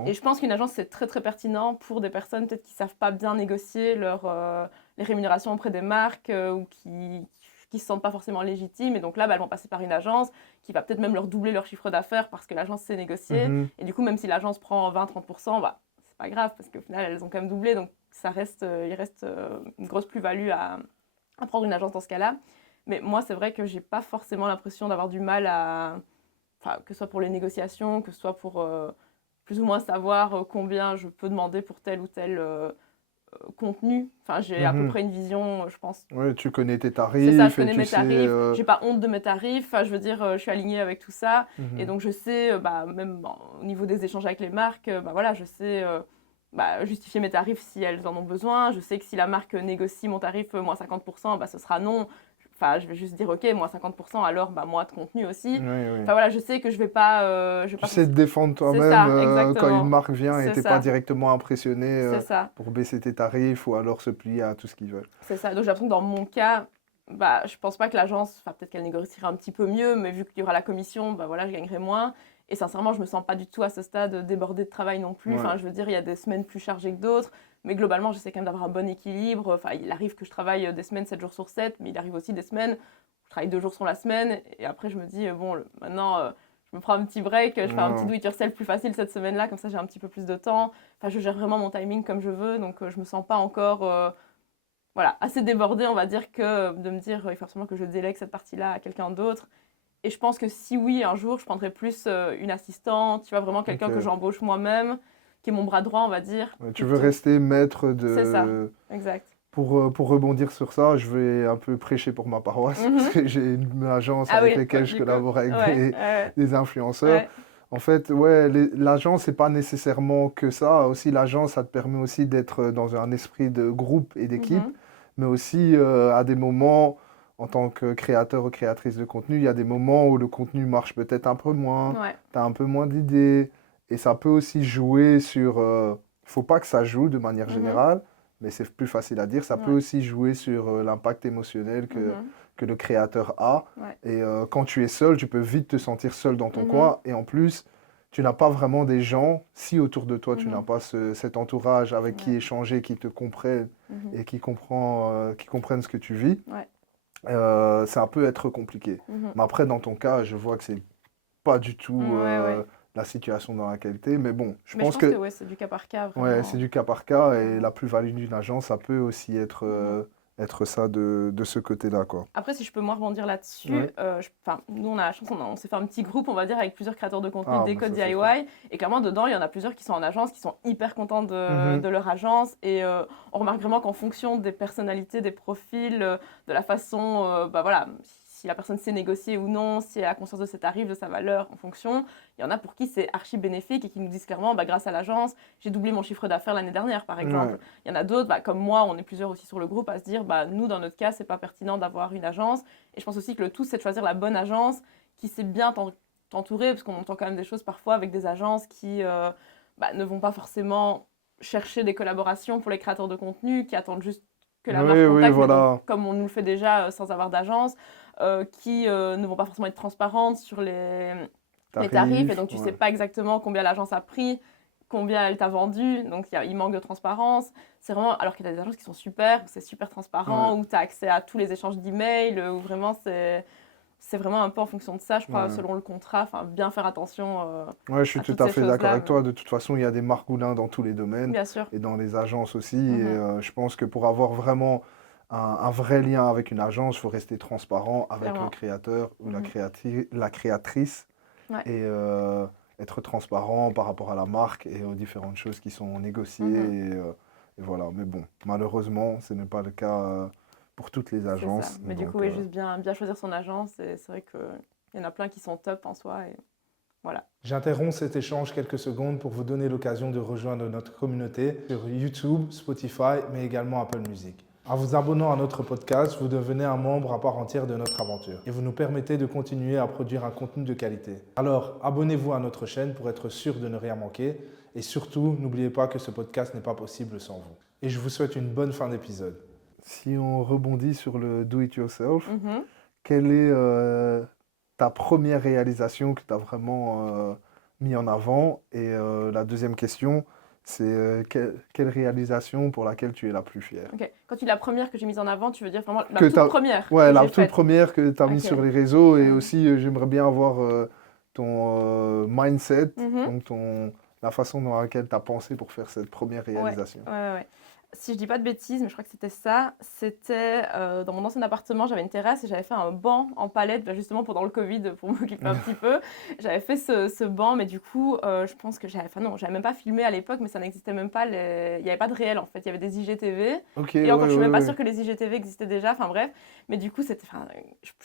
Et je pense qu'une agence, c'est très très pertinent pour des personnes peut-être qui ne savent pas bien négocier les rémunérations auprès des marques ou qui ne se sentent pas forcément légitimes. Et donc là, elles vont passer par une agence qui va peut-être même leur doubler leur chiffre d'affaires parce que l'agence sait négocier. Et du coup, même si l'agence prend 20-30%, c'est pas grave parce qu'au final, elles ont quand même doublé. Donc il reste une grosse plus-value à prendre une agence dans ce cas-là. Mais moi, c'est vrai que j'ai pas forcément l'impression d'avoir du mal à, enfin, que ce soit pour les négociations, que ce soit pour plus ou moins savoir combien je peux demander pour tel ou tel contenu. Enfin, j'ai à peu près une vision, je pense. Ouais, tu connais tes C'est ça, je tarifs et connais tu mes sais. tarifs. J'ai pas honte de mes tarifs. Enfin, je veux dire, je suis alignée avec tout ça. Et Mhm. donc, je sais, même au niveau des échanges avec les marques, voilà, je sais justifier mes tarifs si elles en ont besoin. Je sais que si la marque négocie mon tarif moins 50%, ce sera non. Enfin, je vais juste dire, OK, moins 50%, alors moins de contenu aussi. Oui, oui. Enfin, voilà, je sais que je vais pas... Tu sais te défendre C'est toi-même ça, quand une exactement. marque vient et C'est t'es pas ça, directement impressionné c'est ça. pour baisser tes tarifs ou alors se plier à tout ce qu'ils veulent. C'est ça. Donc j'ai l'impression que dans mon cas, je pense pas que l'agence, enfin peut-être qu'elle négociera un petit peu mieux, mais vu qu'il y aura la commission, voilà, je gagnerai moins. Et sincèrement, je me sens pas du tout à ce stade débordée de travail non plus. Ouais. Enfin, je veux dire, il y a des semaines plus chargées que d'autres, mais globalement, j'essaie quand même d'avoir un bon équilibre. Enfin, il arrive que je travaille des semaines 7 jours sur 7, mais il arrive aussi des semaines où je travaille 2 jours sur la semaine. Et après, je me dis, bon, maintenant, je me prends un petit break, je fais un petit Ouais. do-it-yourself plus facile cette semaine-là, comme ça j'ai un petit peu plus de temps. Enfin, je gère vraiment mon timing comme je veux, donc je me sens pas encore voilà, assez débordée, on va dire, que de me dire il faut absolument que je délègue cette partie-là à quelqu'un d'autre. Et je pense que si oui, un jour, je prendrais plus une assistante, tu vois, vraiment quelqu'un que Ok. j'embauche moi-même, qui est mon bras droit, on va dire. Ouais, tu veux Plutôt. rester maître C'est ça, de. exact. Pour rebondir sur ça, je vais un peu prêcher pour ma paroisse parce Mhm. que j'ai une agence Ah avec oui, laquelle je du coup, collabore avec ouais, ouais, des influenceurs. ouais. En fait, ouais, l'agence, c'est pas nécessairement que ça. Aussi, l'agence, ça te permet aussi d'être dans un esprit de groupe et d'équipe, Mhm. mais aussi à des moments, en tant que créateur ou créatrice de contenu, il y a des moments où le contenu marche peut-être un peu moins, Ouais. tu as un peu moins d'idées, et ça peut aussi jouer sur... faut pas que ça joue de manière Mhm. générale, mais c'est plus facile à dire, ça peut Ouais. aussi jouer sur l'impact émotionnel Mhm. que le créateur a. Ouais. Et quand tu es seul, tu peux vite te sentir seul dans ton Mhm. coin. Et en plus, tu n'as pas vraiment des gens, si autour de toi, tu n'as Mhm. pas cet entourage avec qui Ouais. échanger, qui te comprennent Mhm. et qui comprennent ce que tu vis, Ouais. ça peut être compliqué. Mhm. Mais après, dans ton cas, je vois que c'est pas du tout Ouais, ouais. la situation dans laquelle tu es. Mais bon, je Mais je pense pense que que ouais, c'est du cas par cas, ouais, c'est vraiment. du cas par cas et Vraiment. la plus-value d'une agence, ça peut aussi Mhm. être ça de ce côté-là, quoi. Après, si je peux moi rebondir là-dessus, Ouais. nous on a la chance, on s'est fait un petit groupe, on va dire, avec plusieurs créateurs de contenu Ah, bah déco ça c'est top. DIY, et clairement dedans, il y en a plusieurs qui sont en agence, qui sont hyper contents Mhm. de leur agence, et on remarque vraiment qu'en fonction des personnalités, des profils, de la façon, voilà, si la personne sait négocier ou non, si elle a conscience de ses tarifs, de sa valeur, en fonction, il y en a pour qui c'est archi bénéfique et qui nous disent clairement, grâce à l'agence, j'ai doublé mon chiffre d'affaires l'année dernière, par Ouais. exemple. Il y en a d'autres, comme moi, on est plusieurs aussi sur le groupe, à se dire, nous, dans notre cas, c'est pas pertinent d'avoir une agence. Et je pense aussi que le tout, c'est de choisir la bonne agence qui sait bien t'entourer, parce qu'on entend quand même des choses parfois avec des agences qui ne vont pas forcément chercher des collaborations pour les créateurs de contenu, qui attendent juste que la marque Oui, oui, contacte, mais donc voilà. comme on nous le fait déjà sans avoir d'agence, qui ne vont pas forcément être transparentes sur les tarifs, et Tarif, donc tu sais ouais. pas exactement combien l'agence a pris, combien elle t'a vendu, donc il manque de transparence. C'est vraiment, alors qu'il y a des agences qui sont super, où c'est super Ouais, transparent, où tu as accès à tous les échanges d'emails, où vraiment c'est vraiment un peu en fonction de ça, je crois, ouais. selon le contrat, enfin bien faire attention Ouais, je suis à tout toutes à ces fait d'accord choses-là. avec toi. De toute façon, il y a des margoulins dans tous les domaines Bien sûr. et dans les agences aussi. Et Mhm. je pense que pour avoir vraiment un vrai lien avec une agence, il faut rester transparent avec le Clairement. créateur ou Mhm. la créatrice Ouais. et être transparent par rapport à la marque et aux différentes choses qui sont négociées. Mhm. Et voilà. Mais bon, malheureusement, ce n'est pas le cas pour toutes les C'est ça. agences. Mais du Donc, coup, oui, juste bien choisir son agence, et c'est vrai qu'il y en a plein qui sont top en soi, et voilà. j'interromps cet échange quelques secondes pour vous donner l'occasion de rejoindre notre communauté sur YouTube, Spotify, mais également Apple Music. En vous abonnant à notre podcast, vous devenez un membre à part entière de notre aventure et vous nous permettez de continuer à produire un contenu de qualité. Alors, abonnez-vous à notre chaîne pour être sûr de ne rien manquer et surtout, n'oubliez pas que ce podcast n'est pas possible sans vous. Et je vous souhaite une bonne fin d'épisode. Si on rebondit sur le do-it-yourself, Mhm. quelle est ta première réalisation que tu as vraiment mis en avant? Et la deuxième question, c'est quelle réalisation pour laquelle tu es la plus fière? Ok. Quand tu dis la première que j'ai mise en avant, tu veux dire vraiment la Que toute t'as... première Ouais, que la j'ai toute faite. première que tu as mise Ok. sur les réseaux et Ouais. aussi j'aimerais bien avoir ton mindset, Mhm. donc la façon dans laquelle tu as pensé pour faire cette première Ouais, réalisation. ouais. si je dis pas de bêtises, mais je crois que c'était ça, c'était dans mon ancien appartement, j'avais une terrasse et j'avais fait un banc en palette, bah, justement pendant le Covid, pour m'occuper un petit peu. J'avais fait ce banc, mais du coup, je pense que j'avais même pas filmé à l'époque, mais ça n'existait même pas, il n'y avait pas de réel en fait, il y avait des IGTV. Ok, Et encore, ouais, je suis même ouais, pas ouais. sûre que les IGTV existaient déjà, enfin bref. Mais du coup, je sais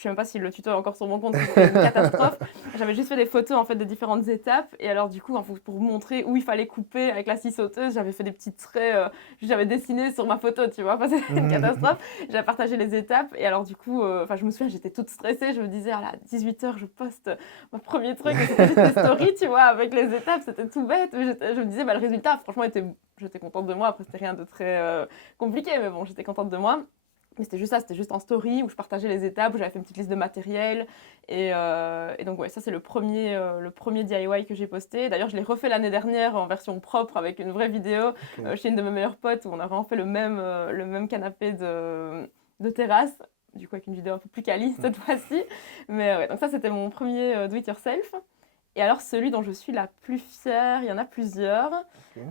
même pas si le tuto est encore sur mon compte, c'était une catastrophe. J'avais juste fait des photos en fait de différentes étapes, et alors du coup, pour vous montrer où il fallait couper avec la scie sauteuse, j'avais fait des petits traits. J'avais dessiné sur ma photo, tu vois, enfin, c'était une catastrophe. J'avais partagé les étapes et alors du coup, je me souviens, j'étais toute stressée, je me disais, à 18h, je poste mon premier truc et c'était juste des stories, tu vois, avec les étapes, c'était tout bête. Mais je me disais, le résultat, franchement, j'étais contente de moi. Après, c'était rien de très compliqué, mais bon, j'étais contente de moi. Mais c'était juste ça, c'était juste en story où je partageais les étapes, où j'avais fait une petite liste de matériel. Et donc, ouais, ça, c'est le premier DIY que j'ai posté. D'ailleurs, je l'ai refait l'année dernière en version propre avec une vraie vidéo Ok. chez une de mes meilleures potes où on a vraiment fait le même canapé de terrasse. Du coup, avec une vidéo un peu plus quali cette fois-ci. Mais ouais, donc ça, c'était mon premier do-it-yourself. Et alors, celui dont je suis la plus fière, il y en a plusieurs. Ok.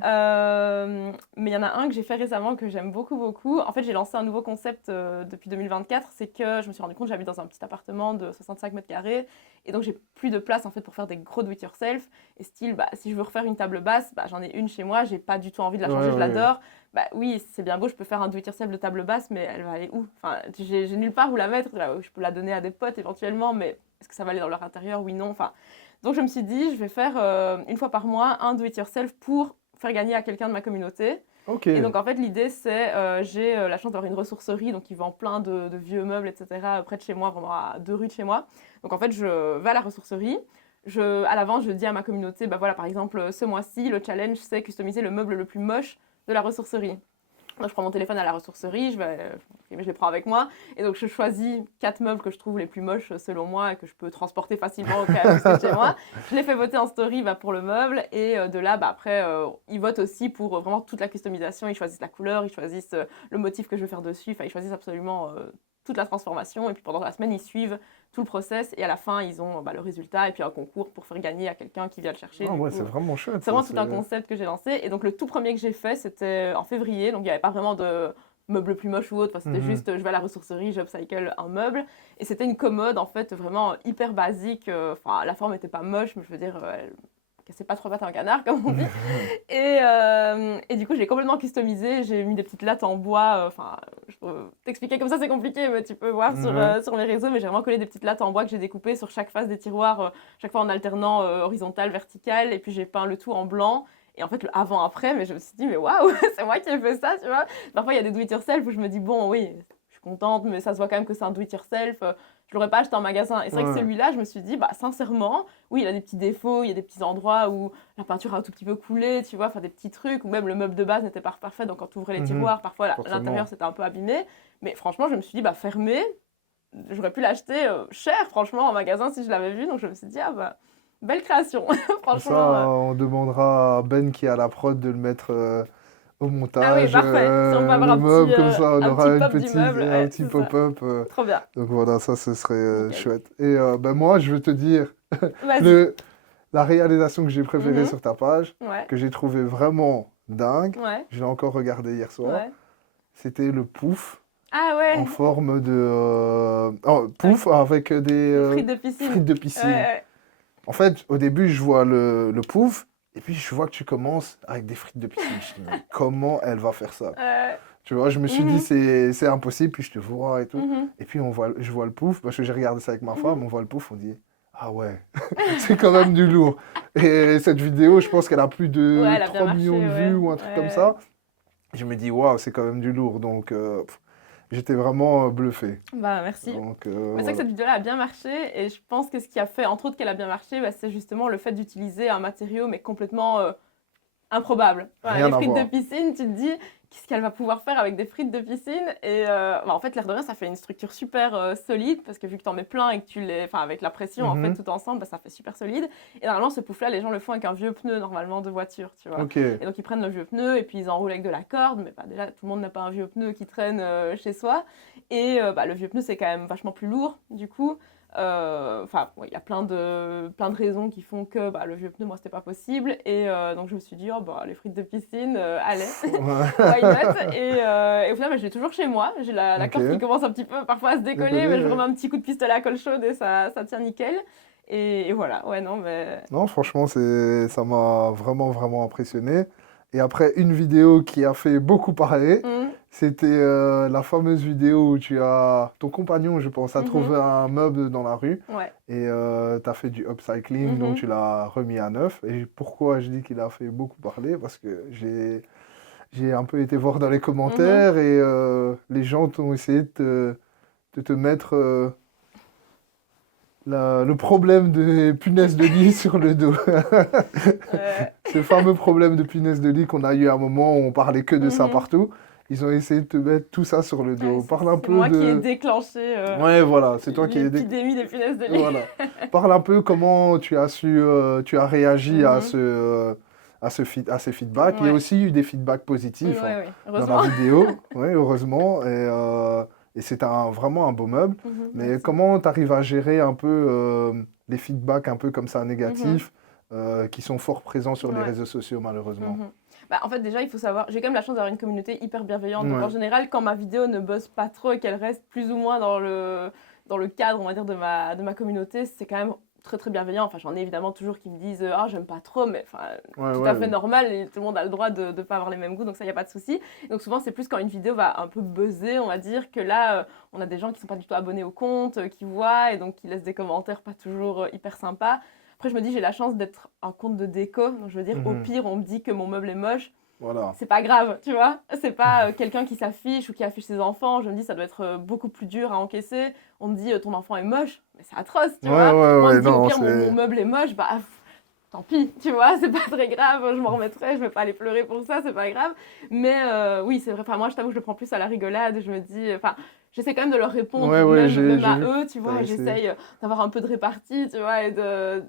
Mais il y en a un que j'ai fait récemment que j'aime beaucoup, beaucoup. En fait, j'ai lancé un nouveau concept depuis 2024. C'est que je me suis rendu compte que j'habite dans un petit appartement de 65 mètres carrés. Et donc, j'ai plus de place en fait pour faire des gros do-it-yourself. Et style, si je veux refaire une table basse, j'en ai une chez moi. J'ai pas du tout envie de la changer, Ouais, je ouais. l'adore. Oui, c'est bien beau, je peux faire un do-it-yourself de table basse, mais elle va aller où? Enfin, j'ai nulle part où la mettre. Je peux la donner à des potes éventuellement, mais est-ce que ça va aller dans leur intérieur? Oui, non. Enfin, donc je me suis dit, je vais faire une fois par mois un do-it-yourself pour faire gagner à quelqu'un de ma communauté. Ok. Et donc en fait l'idée c'est, j'ai la chance d'avoir une ressourcerie, donc qui vend plein de vieux meubles, etc. près de chez moi, vraiment à 2 rues de chez moi. Donc en fait je vais à la ressourcerie, à l'avance je dis à ma communauté, voilà par exemple ce mois-ci le challenge c'est customiser le meuble le plus moche de la ressourcerie. Donc, je prends mon téléphone à la ressourcerie, je les prends avec moi. Et donc, je choisis 4 meubles que je trouve les plus moches selon moi et que je peux transporter facilement quand même jusqu'à chez moi. Je les fais voter en story pour le meuble. Et de là, après, ils votent aussi pour vraiment toute la customisation. Ils choisissent la couleur, ils choisissent le motif que je veux faire dessus. Enfin, ils choisissent absolument toute la transformation. Et puis, pendant la semaine, ils suivent tout le process. Et à la fin, ils ont le résultat et puis un concours pour faire gagner à quelqu'un qui vient le chercher. Ah Du ouais, coup, c'est vraiment chouette. c'est Ça, vraiment tout un concept que j'ai lancé. Et donc, le tout premier que j'ai fait, c'était en février. Donc, il n'y avait pas vraiment de meubles plus moches ou autre. Enfin, c'était juste, je vais à la ressourcerie, j'upcycle un meuble. Et c'était une commode, en fait, vraiment hyper basique. Enfin, la forme n'était pas moche, mais je veux dire, elle cassait pas trois pattes à un canard, comme on dit. Et du coup, je l'ai complètement customisé. J'ai mis des petites lattes en bois. Enfin, je peux t'expliquer comme ça, c'est compliqué, mais tu peux voir sur mes réseaux. Mais j'ai vraiment collé des petites lattes en bois que j'ai découpées sur chaque face des tiroirs, chaque fois en alternant horizontal, vertical. Et puis, j'ai peint le tout en blanc. Et en fait, le avant-après, mais je me suis dit, mais waouh, c'est moi qui ai fait ça, tu vois. Parfois, il y a des do-it-yourself où je me dis, bon, oui, je suis contente, mais ça se voit quand même que c'est un do-it-yourself. Je l'aurais pas acheté en magasin. Et c'est vrai que celui-là, je me suis dit, sincèrement, oui, il a des petits défauts, il y a des petits endroits où la peinture a un tout petit peu coulé, tu vois, enfin des petits trucs, ou même le meuble de base n'était pas parfait, donc quand tu ouvrais les tiroirs, parfois l'intérieur c'était un peu abîmé. Mais franchement, je me suis dit, fermé, j'aurais pu l'acheter cher, franchement, en magasin si je l'avais vu. Donc je me suis dit, belle création, franchement. Ça, on demandera à Ben qui est à la prod de le mettre au Ah oui, montage. parfait. Si on peut avoir Le meuble, comme ça, on un aura petit pop du meuble, un ouais, petit c'est ça. pop-up. Trop bien. Donc voilà, ça, ce serait Nickel. chouette. Et moi, je veux te dire Vas-y. la réalisation que j'ai préférée Mhm. sur ta page, Ouais, que j'ai trouvé vraiment dingue, ouais, je l'ai encore regardé hier soir, ouais. c'était le pouf Ah en ouais, forme de... pouf avec des des frites de piscine. frites de Ouais, piscine. ouais. En fait, au début, je vois le pouf, et puis je vois que tu commences avec des frites de piscine. Je dis, mais comment elle va faire ça? Tu vois, je me suis dit, c'est impossible, puis je te vois et tout. Mhm. Et puis je vois le pouf, parce que j'ai regardé ça avec ma Mhm. femme, on voit le pouf, on dit, ah ouais, c'est quand même du lourd. Et cette vidéo, je pense qu'elle a plus de Ouais, elle a bien 3 millions de marché, vues ouais. ou un truc comme Ouais. ça. Je me dis, waouh, c'est quand même du lourd. Donc, j'étais vraiment bluffé. Merci. Donc, Mais c'est vrai que voilà. cette vidéo-là a bien marché et je pense que ce qui a fait, entre autres, qu'elle a bien marché, c'est justement le fait d'utiliser un matériau mais complètement improbable. Voilà, Rien les à frites de voir. piscine, tu te dis, qu'est-ce qu'elle va pouvoir faire avec des frites de piscine? Et en fait, l'air de rien, ça fait une structure super solide parce que vu que tu en mets plein et que avec la pression, en fait, tout ensemble, ça fait super solide. Et normalement, ce pouf-là, les gens le font avec un vieux pneu, normalement, de voiture, tu vois. Ok. Et donc, ils prennent le vieux pneu et puis ils enroulent avec de la corde, mais déjà, tout le monde n'a pas un vieux pneu qui traîne chez soi. Et le vieux pneu, c'est quand même vachement plus lourd, du coup. Enfin, ouais, il y a plein de raisons qui font que le vieux pneu, moi, c'était pas possible. Et donc, je me suis dit, oh, les frites de piscine, allez, why not? Et au final, je l'ai toujours chez moi. J'ai la corde qui commence un petit peu parfois à se décoller, mais je remets un petit coup de pistolet à colle chaude et ça tient nickel. Et voilà, ouais, non, mais... Non, franchement, ça m'a vraiment, vraiment impressionné. Et après, une vidéo qui a fait beaucoup parler, c'était la fameuse vidéo où ton compagnon, je pense, a trouvé un meuble dans la rue. Ouais. Et tu as fait du upcycling, donc tu l'as remis à neuf. Et pourquoi je dis qu'il a fait beaucoup parler? Parce que j'ai un peu été voir dans les commentaires et les gens ont essayé de te mettre le problème des punaises de lit sur le dos. Ce fameux problème de punaises de lit qu'on a eu à un moment où on parlait que de ça partout. Ils ont essayé de te mettre tout ça sur le dos. Parle un peu moi qui ai déclenché ouais, voilà, c'est toi qui l'épidémie des punaises de lit. Voilà. Parle un peu comment tu as réagi à ces feedbacks. Il y a aussi eu des feedbacks positifs dans la vidéo. Oui, heureusement. Et c'est vraiment un beau meuble. Mais merci. Comment tu arrives à gérer un peu les feedbacks un peu comme ça négatifs qui sont fort présents sur les réseaux sociaux, malheureusement? En fait, déjà, il faut savoir, j'ai quand même la chance d'avoir une communauté hyper bienveillante. Donc, en général, quand ma vidéo ne buzz pas trop et qu'elle reste plus ou moins dans le cadre, on va dire, de ma communauté, c'est quand même très, très bienveillant. Enfin, j'en ai évidemment toujours qui me disent « Ah, j'aime pas trop », mais tout à fait normal. Et tout le monde a le droit de ne pas avoir les mêmes goûts, donc ça, il n'y a pas de souci. Donc, souvent, c'est plus quand une vidéo va un peu buzzer, on va dire, que là, on a des gens qui ne sont pas du tout abonnés au compte, qui voient et donc qui laissent des commentaires pas toujours hyper sympas. Après, je me dis, j'ai la chance d'être un compte de déco. Donc, je veux dire, au pire, on me dit que mon meuble est moche. Voilà. C'est pas grave, tu vois. C'est pas quelqu'un qui s'affiche ou qui affiche ses enfants. Je me dis, ça doit être beaucoup plus dur à encaisser. On me dit, ton enfant est moche. Mais c'est atroce, tu vois. Moi, on me dit, au pire, mon meuble est moche. Tant pis, tu vois, c'est pas très grave, je m'en remettrai, je vais pas aller pleurer pour ça, c'est pas grave. Mais oui, c'est vrai, moi je t'avoue que je le prends plus à la rigolade, je me dis, j'essaie quand même de leur répondre, même à eux, tu vois, j'essaye d'avoir un peu de répartie, tu vois, et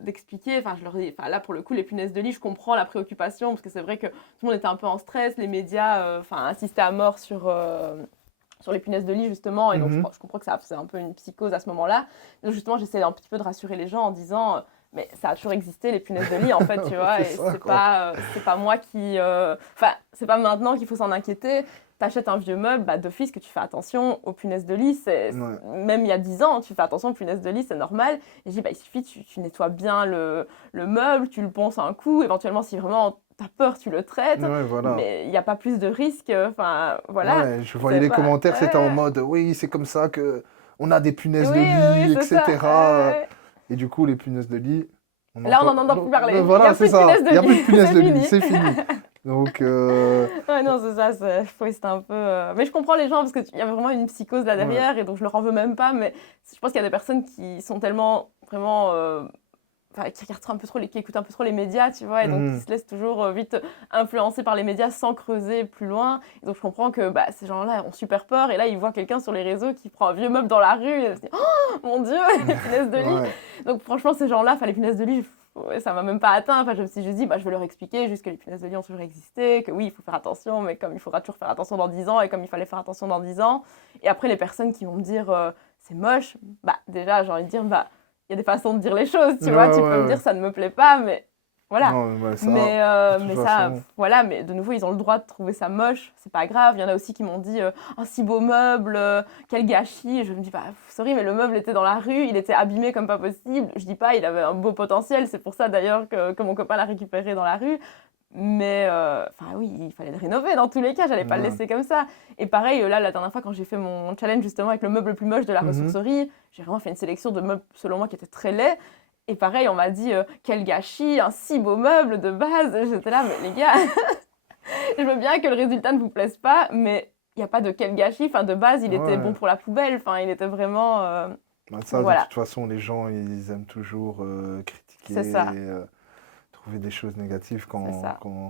d'expliquer, je leur dis, là pour le coup, les punaises de lit, je comprends la préoccupation, parce que c'est vrai que tout le monde était un peu en stress, les médias, insistaient à mort sur les punaises de lit justement, et donc je comprends que ça faisait un peu une psychose à ce moment-là. Donc justement, j'essaie un petit peu de rassurer les gens en disant... mais ça a toujours existé, les punaises de lit, en fait, tu vois, et c'est pas moi qui... c'est pas maintenant qu'il faut s'en inquiéter. T'achètes un vieux meuble, d'office que tu fais attention aux punaises de lit. Même il y a 10 ans, tu fais attention aux punaises de lit, c'est normal. Et je dis, il suffit, tu nettoies bien le meuble, tu le ponces un coup, éventuellement, si vraiment t'as peur, tu le traites. Mais il n'y a pas plus de risques, voilà. Ouais, je voyais les commentaires, c'était en mode, oui, c'est comme ça qu'on a des punaises de lit, etc. Et du coup, les punaises de lit... Là, on n'en entend plus parler. Voilà, c'est ça. Il n'y a plus de punaises de lit, fini. c'est fini. Donc... Ouais, non, c'est ça. C'était un peu... Mais je comprends les gens, parce qu'il y a vraiment une psychose là derrière, et donc je leur en veux même pas. Mais je pense qu'il y a des personnes qui sont tellement, vraiment... qui regardent un peu trop, qui écoutent un peu trop les médias, tu vois, et donc qui se laissent toujours vite influencer par les médias sans creuser plus loin. Et donc je comprends que ces gens-là ont super peur, et là ils voient quelqu'un sur les réseaux qui prend un vieux meuble dans la rue, et ils se disent « Oh mon Dieu, les punaises de lit !» Donc franchement, ces gens-là, les punaises de lit, ça m'a même pas atteint. Je me suis juste dit, je vais leur expliquer juste que les punaises de lit ont toujours existé, que oui, il faut faire attention, mais comme il faudra toujours faire attention dans 10 ans, et comme il fallait faire attention dans 10 ans. Et après, les personnes qui vont me dire c'est moche, déjà, j'ai envie de dire, il y a des façons de dire les choses, tu vois. Tu peux me dire ça ne me plaît pas, mais voilà. Non, Mais de nouveau, ils ont le droit de trouver ça moche, c'est pas grave. Il y en a aussi qui m'ont dit un si beau meuble, quel gâchis. Et je me dis sorry, mais le meuble était dans la rue, il était abîmé comme pas possible. Je dis pas, il avait un beau potentiel, c'est pour ça d'ailleurs que mon copain l'a récupéré dans la rue. Mais oui, il fallait le rénover dans tous les cas, j'allais pas le laisser comme ça. Et pareil, là, la dernière fois, quand j'ai fait mon challenge justement avec le meuble le plus moche de la ressourcerie, j'ai vraiment fait une sélection de meubles, selon moi, qui étaient très laids. Et pareil, on m'a dit quel gâchis, un si beau meuble de base. J'étais là, mais les gars, je veux bien que le résultat ne vous plaise pas, mais il n'y a pas de quel gâchis. De base, il était bon pour la poubelle. Il était vraiment... de toute façon, les gens, ils aiment toujours critiquer. C'est ça. Trouver des choses négatives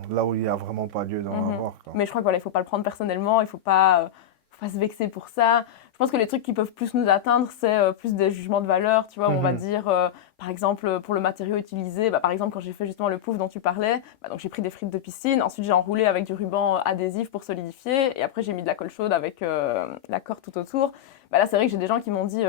là où il n'y a vraiment pas lieu d'en avoir. Mais je crois qu'il ne faut pas le prendre personnellement, il ne faut pas faut pas se vexer pour ça. Je pense que les trucs qui peuvent plus nous atteindre, c'est plus des jugements de valeur, tu vois, où on va dire, par exemple, pour le matériau utilisé, par exemple, quand j'ai fait justement le pouf dont tu parlais, donc j'ai pris des frites de piscine, ensuite j'ai enroulé avec du ruban adhésif pour solidifier, et après j'ai mis de la colle chaude avec la corde tout autour. Là, c'est vrai que j'ai des gens qui m'ont dit,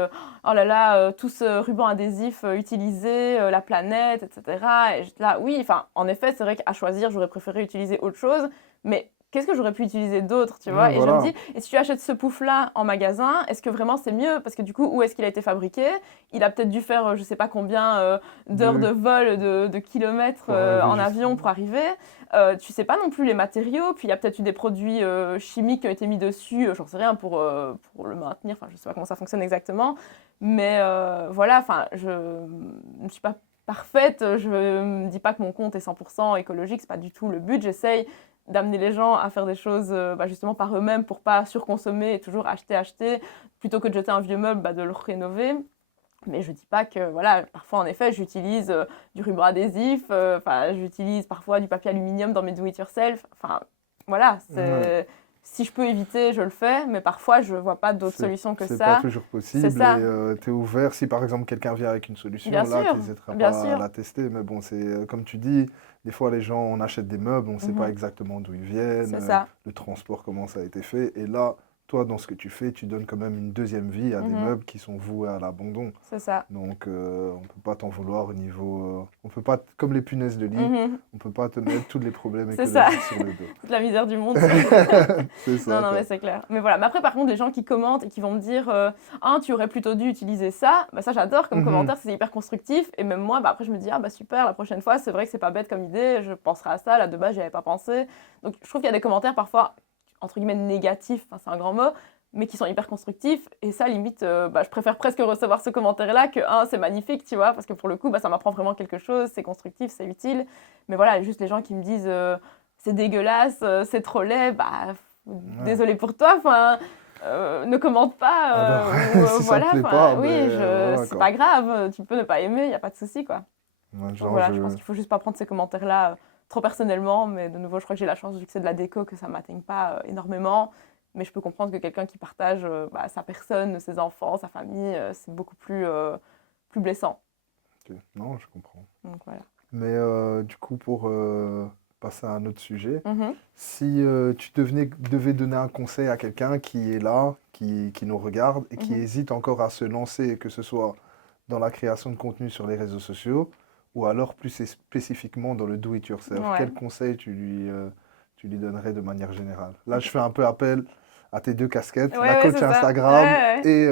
oh là là, tout ce ruban adhésif utilisé, la planète, etc. Et j'étais là, oui, enfin, en effet, c'est vrai qu'à choisir, j'aurais préféré utiliser autre chose, mais qu'est-ce que j'aurais pu utiliser d'autre, tu vois? Et je me dis, et si tu achètes ce pouf-là en magasin, est-ce que vraiment c'est mieux? Parce que du coup, où est-ce qu'il a été fabriqué? Il a peut-être dû faire, je sais pas combien d'heures de vol, de kilomètres en avion pour arriver. Tu sais pas non plus les matériaux, puis il y a peut-être eu des produits chimiques qui ont été mis dessus, j'en sais rien, pour le maintenir, enfin je sais pas comment ça fonctionne exactement. Mais voilà, enfin, je ne suis pas parfaite, je me dis pas que mon compte est 100% écologique, c'est pas du tout le but, j'essaye d'amener les gens à faire des choses justement par eux-mêmes pour pas surconsommer et toujours acheter, plutôt que de jeter un vieux meuble, de le rénover. Mais je dis pas que, voilà, parfois en effet j'utilise du ruban adhésif, j'utilise parfois du papier aluminium dans mes do-it-yourself, enfin voilà, si je peux éviter, je le fais, mais parfois je vois pas d'autre solution que ça. C'est pas toujours possible et tu es ouvert, si par exemple quelqu'un vient avec une solution, bien là sûr, tu n'hésiteras pas à la tester, mais bon, c'est comme tu dis, des fois les gens, on achète des meubles, on ne sait pas exactement d'où ils viennent, le transport, comment ça a été fait, et là, toi, dans ce que tu fais, tu donnes quand même une deuxième vie à des meubles qui sont voués à l'abandon. C'est ça. Donc, on ne peut pas t'en vouloir au niveau... on peut pas, comme les punaises de lit, on ne peut pas te mettre tous les problèmes écologiques sur le dos. Toute la misère du monde. C'est ça. Non, mais c'est clair. Mais voilà. Mais après, par contre, les gens qui commentent et qui vont me dire ah, tu aurais plutôt dû utiliser ça, ça j'adore comme commentaire, c'est hyper constructif. Et même moi, après, je me dis super, la prochaine fois, c'est vrai que c'est pas bête comme idée, je penserai à ça, là de base, j'y avais pas pensé. Donc, je trouve qu'il y a des commentaires parfois entre guillemets négatifs, c'est un grand mot, mais qui sont hyper constructifs. Et ça, limite, je préfère presque recevoir ce commentaire-là que c'est magnifique, tu vois, parce que pour le coup, ça m'apprend vraiment quelque chose, c'est constructif, c'est utile. Mais voilà, juste les gens qui me disent c'est dégueulasse, c'est trop laid, désolé pour toi, ne commente pas. Si ça te plaît pas, c'est pas grave, tu peux ne pas aimer, il n'y a pas de souci, quoi. Je pense qu'il faut juste pas prendre ces commentaires-là trop personnellement, mais de nouveau, je crois que j'ai la chance, vu que c'est de la déco, que ça ne m'atteigne pas énormément. Mais je peux comprendre que quelqu'un qui partage sa personne, ses enfants, sa famille, c'est beaucoup plus blessant. Okay. Non, je comprends. Donc, voilà. Mais du coup, pour passer à un autre sujet, si tu devais donner un conseil à quelqu'un qui est là, qui nous regarde et qui hésite encore à se lancer, que ce soit dans la création de contenu sur les réseaux sociaux, ou alors plus spécifiquement dans le do-it-yourself, quel conseil tu lui donnerais de manière générale? Là, je fais un peu appel à tes deux casquettes, la coach Instagram et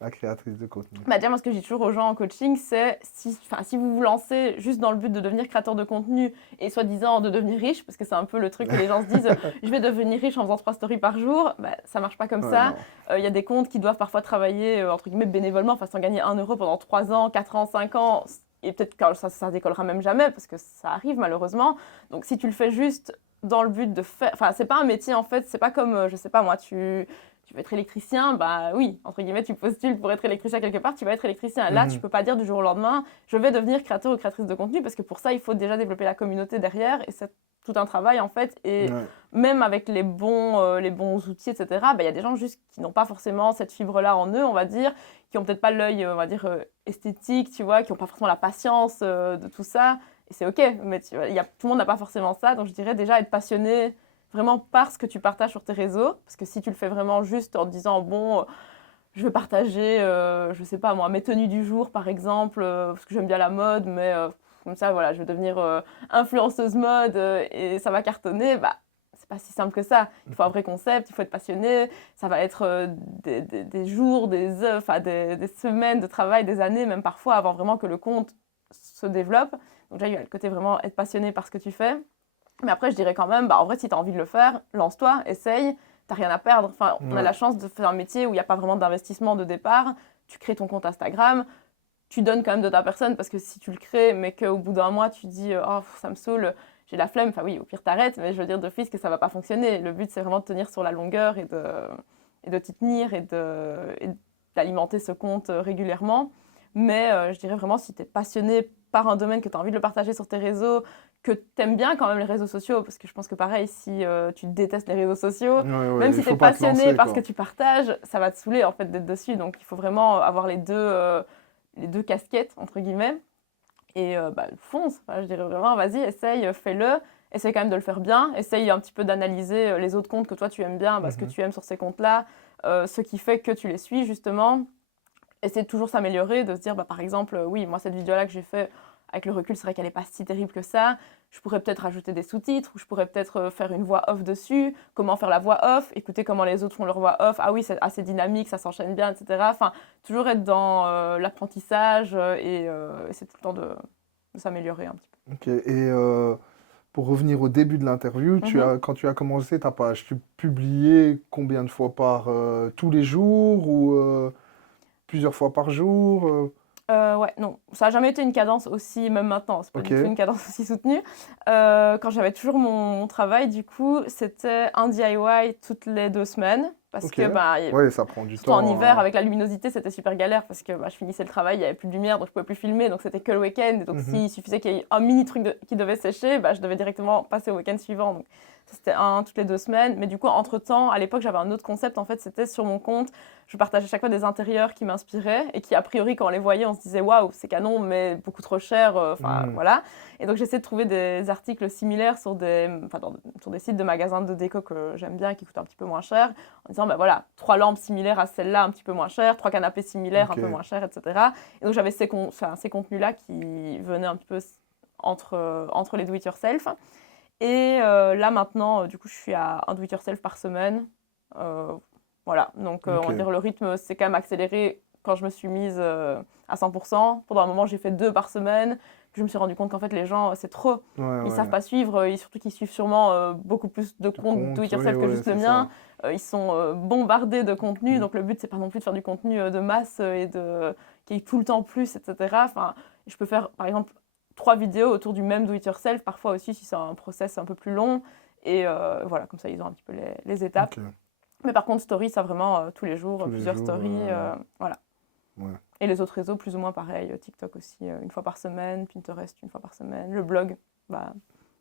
la créatrice de contenu. Déjà, moi, ce que je dis toujours aux gens en coaching, c'est si vous vous lancez juste dans le but de devenir créateur de contenu et soi-disant de devenir riche, parce que c'est un peu le truc que les gens se disent je vais devenir riche en faisant 3 stories par jour, ça marche pas comme ça. Il y a des comptes qui doivent parfois travailler entre guillemets bénévolement, sans gagner 1 euro pendant 3 ans, 4 ans, 5 ans. Et peut-être que ça décollera même jamais, parce que ça arrive malheureusement. Donc si tu le fais juste dans le but de faire... c'est pas un métier en fait, c'est pas comme, je sais pas moi, tu veux être électricien, oui, entre guillemets, tu postules pour être électricien quelque part, tu vas être électricien. Là, tu peux pas dire du jour au lendemain, je vais devenir créateur ou créatrice de contenu, parce que pour ça, il faut déjà développer la communauté derrière, et c'est tout un travail en fait. Et même avec les bons outils, etc., il y a des gens juste qui n'ont pas forcément cette fibre-là en eux, on va dire, qui ont peut-être pas l'œil, on va dire, esthétique, tu vois, qui n'ont pas forcément la patience de tout ça. Et c'est OK, mais tout le monde n'a pas forcément ça. Donc je dirais déjà être passionné vraiment par ce que tu partages sur tes réseaux. Parce que si tu le fais vraiment juste en te disant, je vais partager, je sais pas moi, mes tenues du jour par exemple, parce que j'aime bien la mode, mais comme ça, voilà, je vais devenir influenceuse mode et ça va cartonner, c'est pas si simple que ça. Il faut un vrai concept, il faut être passionné. Ça va être des jours, des heures, des semaines de travail, des années, même parfois, avant vraiment que le compte se développe. Donc déjà, il y a le côté vraiment être passionné par ce que tu fais. Mais après, je dirais quand même, en vrai, si tu as envie de le faire, lance-toi, essaye, t'as rien à perdre. On a la chance de faire un métier où il n'y a pas vraiment d'investissement de départ. Tu crées ton compte Instagram, tu donnes quand même de ta personne, parce que si tu le crées, mais qu'au bout d'un mois, tu dis « Oh, ça me saoule, j'ai la flemme », oui, au pire, t'arrêtes, mais je veux dire d'office que ça ne va pas fonctionner. Le but, c'est vraiment de tenir sur la longueur et de t'y tenir et d'alimenter ce compte régulièrement. Mais je dirais vraiment, si tu es passionné par un domaine, que tu as envie de le partager sur tes réseaux, que t'aimes bien quand même les réseaux sociaux, parce que je pense que pareil, si tu détestes les réseaux sociaux, même si t'es passionné parce que tu partages, ça va te saouler en fait d'être dessus. Donc il faut vraiment avoir les deux casquettes, entre guillemets. Et fonce, je dirais vraiment, vas-y, essaye, fais-le. Essaye quand même de le faire bien. Essaye un petit peu d'analyser les autres comptes que toi tu aimes bien, ce que tu aimes sur ces comptes-là, ce qui fait que tu les suis justement. Essayer de toujours s'améliorer, de se dire, par exemple, oui, moi, cette vidéo-là que j'ai fait, avec le recul, c'est vrai qu'elle n'est pas si terrible que ça. Je pourrais peut-être rajouter des sous-titres, ou je pourrais peut-être faire une voix off dessus. Comment faire la voix off, écouter comment les autres font leur voix off. Ah oui, c'est assez dynamique, ça s'enchaîne bien, etc. Enfin, toujours être dans l'apprentissage et essayer tout le temps de s'améliorer un petit peu. Ok, et pour revenir au début de l'interview, quand tu as commencé ta page, tu publiais combien de fois tous les jours ou plusieurs fois par jour Ouais, non, ça n'a jamais été une cadence aussi, même maintenant, c'est pas du tout une cadence aussi soutenue. Quand j'avais toujours mon travail, du coup, c'était un DIY toutes les 2 semaines. Parce que ouais, ça prend du temps. En hiver, avec la luminosité, c'était super galère parce que je finissais le travail, il n'y avait plus de lumière, donc je pouvais plus filmer, donc c'était que le week-end. Et donc s'il suffisait qu'il y ait un mini truc qui devait sécher, je devais directement passer au week-end suivant. Donc c'était toutes les 2 semaines. Mais du coup, entre-temps, à l'époque, j'avais un autre concept. En fait, c'était sur mon compte, je partageais chaque fois des intérieurs qui m'inspiraient et qui, a priori, quand on les voyait, on se disait waouh, c'est canon, mais beaucoup trop cher. Voilà. Et donc j'essayais de trouver des articles similaires sur sur des sites de magasins de déco que j'aime bien, qui coûtent un petit peu moins cher, en disant voilà, 3 lampes similaires à celle-là, un petit peu moins cher, 3 canapés similaires, un peu moins cher, etc. Et donc j'avais ces contenus-là qui venaient un petit peu entre les do-it-yourself. Et là maintenant, du coup, je suis à un do-it-yourself par semaine. Voilà, donc on va dire le rythme s'est quand même accéléré quand je me suis mise à 100%. Pendant un moment, j'ai fait 2 par semaine. Puis je me suis rendu compte qu'en fait, les gens, c'est trop. Ils savent pas suivre. Et surtout qu'ils suivent sûrement beaucoup plus de comptes do-it-yourself que juste le mien. Ils sont bombardés de contenu. Donc le but, c'est pas non plus de faire du contenu de masse et qui est tout le temps plus, etc. Enfin, je peux faire, par exemple, 3 vidéos autour du même do-it-yourself, parfois aussi si c'est un process un peu plus long. Et voilà, comme ça, ils ont un petit peu les étapes. Mais par contre, story, ça vraiment tous les jours, plusieurs stories, voilà. Ouais. Et les autres réseaux, plus ou moins pareil. TikTok aussi, une fois par semaine, Pinterest, une fois par semaine. Le blog, en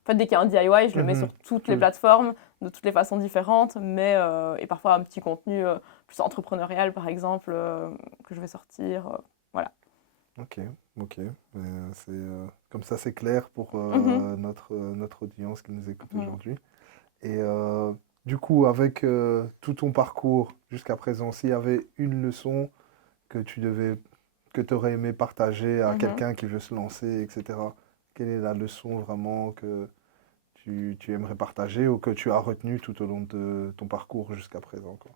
fait, dès qu'il y a un DIY, je le mets sur toutes les plateformes, de toutes les façons différentes, mais et parfois un petit contenu plus entrepreneurial, par exemple, que je vais sortir, voilà. Ok. Comme ça, c'est clair pour notre audience qui nous écoute aujourd'hui. Et du coup, avec tout ton parcours jusqu'à présent, s'il y avait une leçon que tu aurais aimé partager à quelqu'un qui veut se lancer, etc., quelle est la leçon vraiment que tu aimerais partager ou que tu as retenue tout au long de ton parcours jusqu'à présent, quoi?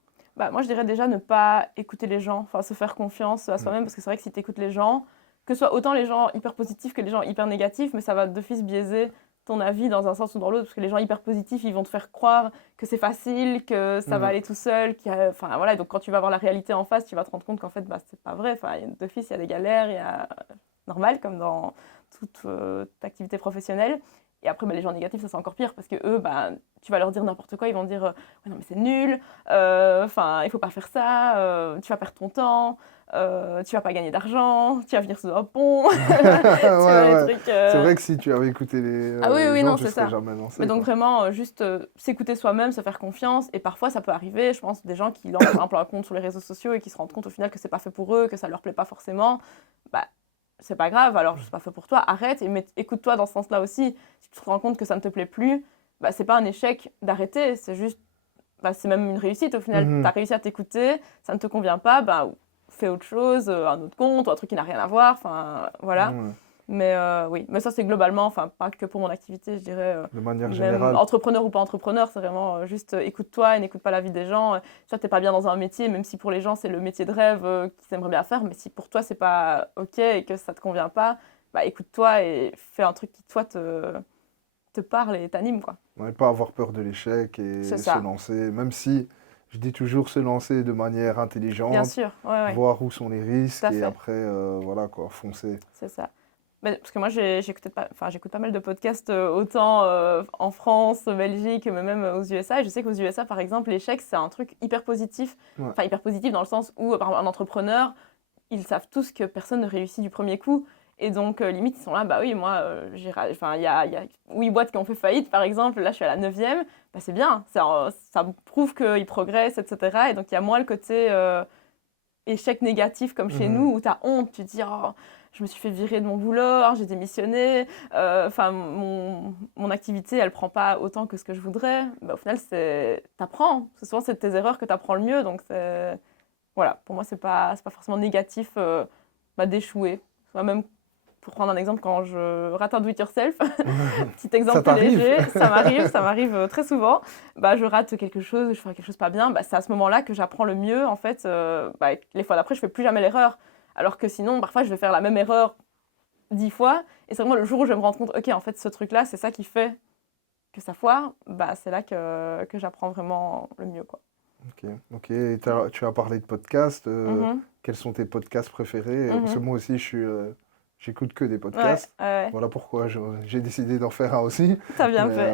Moi, je dirais déjà ne pas écouter les gens, se faire confiance à soi-même, parce que c'est vrai que si tu écoutes les gens, que ce soit autant les gens hyper positifs que les gens hyper négatifs, mais ça va d'office biaiser ton avis dans un sens ou dans l'autre, parce que les gens hyper positifs, ils vont te faire croire que c'est facile, que ça va aller tout seul, voilà. Donc quand tu vas voir la réalité en face, tu vas te rendre compte qu'en fait, c'est pas vrai. D'office, il y a des galères, il y a normal, comme dans toute activité professionnelle. Et après, les gens négatifs, ça c'est encore pire, parce que eux, tu vas leur dire n'importe quoi, ils vont dire ouais, non mais c'est nul, il faut pas faire ça, tu vas perdre ton temps, tu vas pas gagner d'argent, tu vas venir sous un pont. C'est vrai que si tu avais écouté les gens, tu serais jamais lancé. Mais donc vraiment, juste s'écouter soi-même, se faire confiance. Et parfois, ça peut arriver, je pense, des gens qui lancent un peu un compte sur les réseaux sociaux et qui se rendent compte au final que c'est pas fait pour eux, que ça leur plaît pas forcément. C'est pas grave, alors c'est pas fait pour toi, arrête et écoute-toi dans ce sens-là aussi. Si tu te rends compte que ça ne te plaît plus, c'est pas un échec d'arrêter, c'est juste, c'est même une réussite au final. T'as réussi à t'écouter, ça ne te convient pas, fais autre chose, un autre compte, ou un truc qui n'a rien à voir, voilà. Mais oui, mais ça c'est globalement, pas que pour mon activité, je dirais. De manière même générale. Entrepreneur ou pas entrepreneur, c'est vraiment juste écoute-toi et n'écoute pas l'avis des gens. Soit t'es pas bien dans un métier, même si pour les gens c'est le métier de rêve qu'ils aimeraient bien faire, mais si pour toi c'est pas ok et que ça te convient pas, écoute-toi et fais un truc qui toi te parle et t'anime, quoi. Ouais, pas avoir peur de l'échec et se lancer, même si je dis toujours se lancer de manière intelligente. Bien sûr, voir où sont les risques et après voilà quoi, foncer. C'est ça. Parce que moi, j'écoute pas mal de podcasts, autant en France, Belgique, mais même aux USA. Et je sais qu'aux USA, par exemple, l'échec, c'est un truc hyper positif. Hyper positif dans le sens où, par exemple, un entrepreneur, ils savent tous que personne ne réussit du premier coup. Et donc, limite, ils sont là, bah oui, moi, il y a 8 boîtes qui ont fait faillite, par exemple. Là, je suis à la 9e. Bah, c'est bien, ça prouve qu'ils progressent, etc. Et donc, il y a moins le côté échec négatif comme chez nous, où tu as honte. Tu te dis, oh, je me suis fait virer de mon boulot, j'ai démissionné. Mon activité, elle prend pas autant que ce que je voudrais. Bah, au final, t'apprends. Souvent, c'est de tes erreurs que tu apprends le mieux. Donc, voilà, pour moi, c'est pas forcément négatif d'échouer. Même pour prendre un exemple, quand je rate un do-it-yourself, petit exemple léger, ça m'arrive très souvent. Je rate quelque chose, je fais quelque chose pas bien. C'est à ce moment-là que j'apprends le mieux. En fait, les fois d'après, je fais plus jamais l'erreur. Alors que sinon, parfois, je vais faire la même erreur 10 fois. Et c'est vraiment le jour où je vais me rendre compte, ok, en fait, ce truc-là, c'est ça qui fait que ça foire. C'est là que j'apprends vraiment le mieux, quoi. Ok. Et tu as parlé de podcasts. Quels sont tes podcasts préférés? Parce que moi aussi, j'écoute que des podcasts. Ouais. Voilà pourquoi j'ai décidé d'en faire un aussi. T'as bien fait.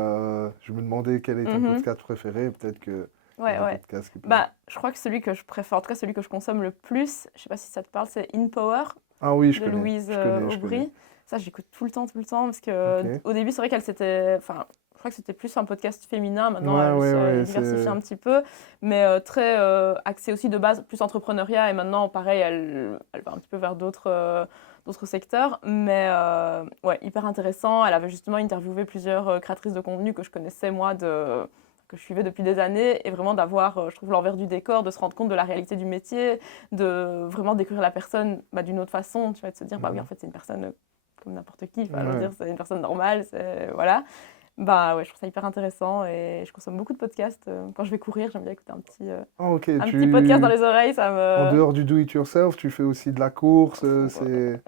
Je me demandais quel est ton podcast préféré. Peut-être que podcast qui peut... je crois que celui que je préfère, en tout cas celui que je consomme le plus, je sais pas si ça te parle, c'est In Power de Louise Aubry. Ça, j'écoute tout le temps, parce que au début, c'est vrai je crois que c'était plus un podcast féminin. Maintenant, elle s'est diversifiée un petit peu, mais très axé aussi de base, plus entrepreneuriat. Et maintenant, pareil, elle va un petit peu vers d'autres secteurs. Mais hyper intéressant. Elle avait justement interviewé plusieurs créatrices de contenu que je connaissais, moi, que je suivais depuis des années, et vraiment d'avoir, je trouve, l'envers du décor, de se rendre compte de la réalité du métier, de vraiment découvrir la personne d'une autre façon, tu vas te dire, oui, en fait, c'est une personne comme n'importe qui, je veux dire, c'est une personne normale, voilà. Je trouve ça hyper intéressant, et je consomme beaucoup de podcasts. Quand je vais courir, j'aime bien écouter un petit podcast dans les oreilles, ça me... En dehors du do-it-yourself, tu fais aussi de la course,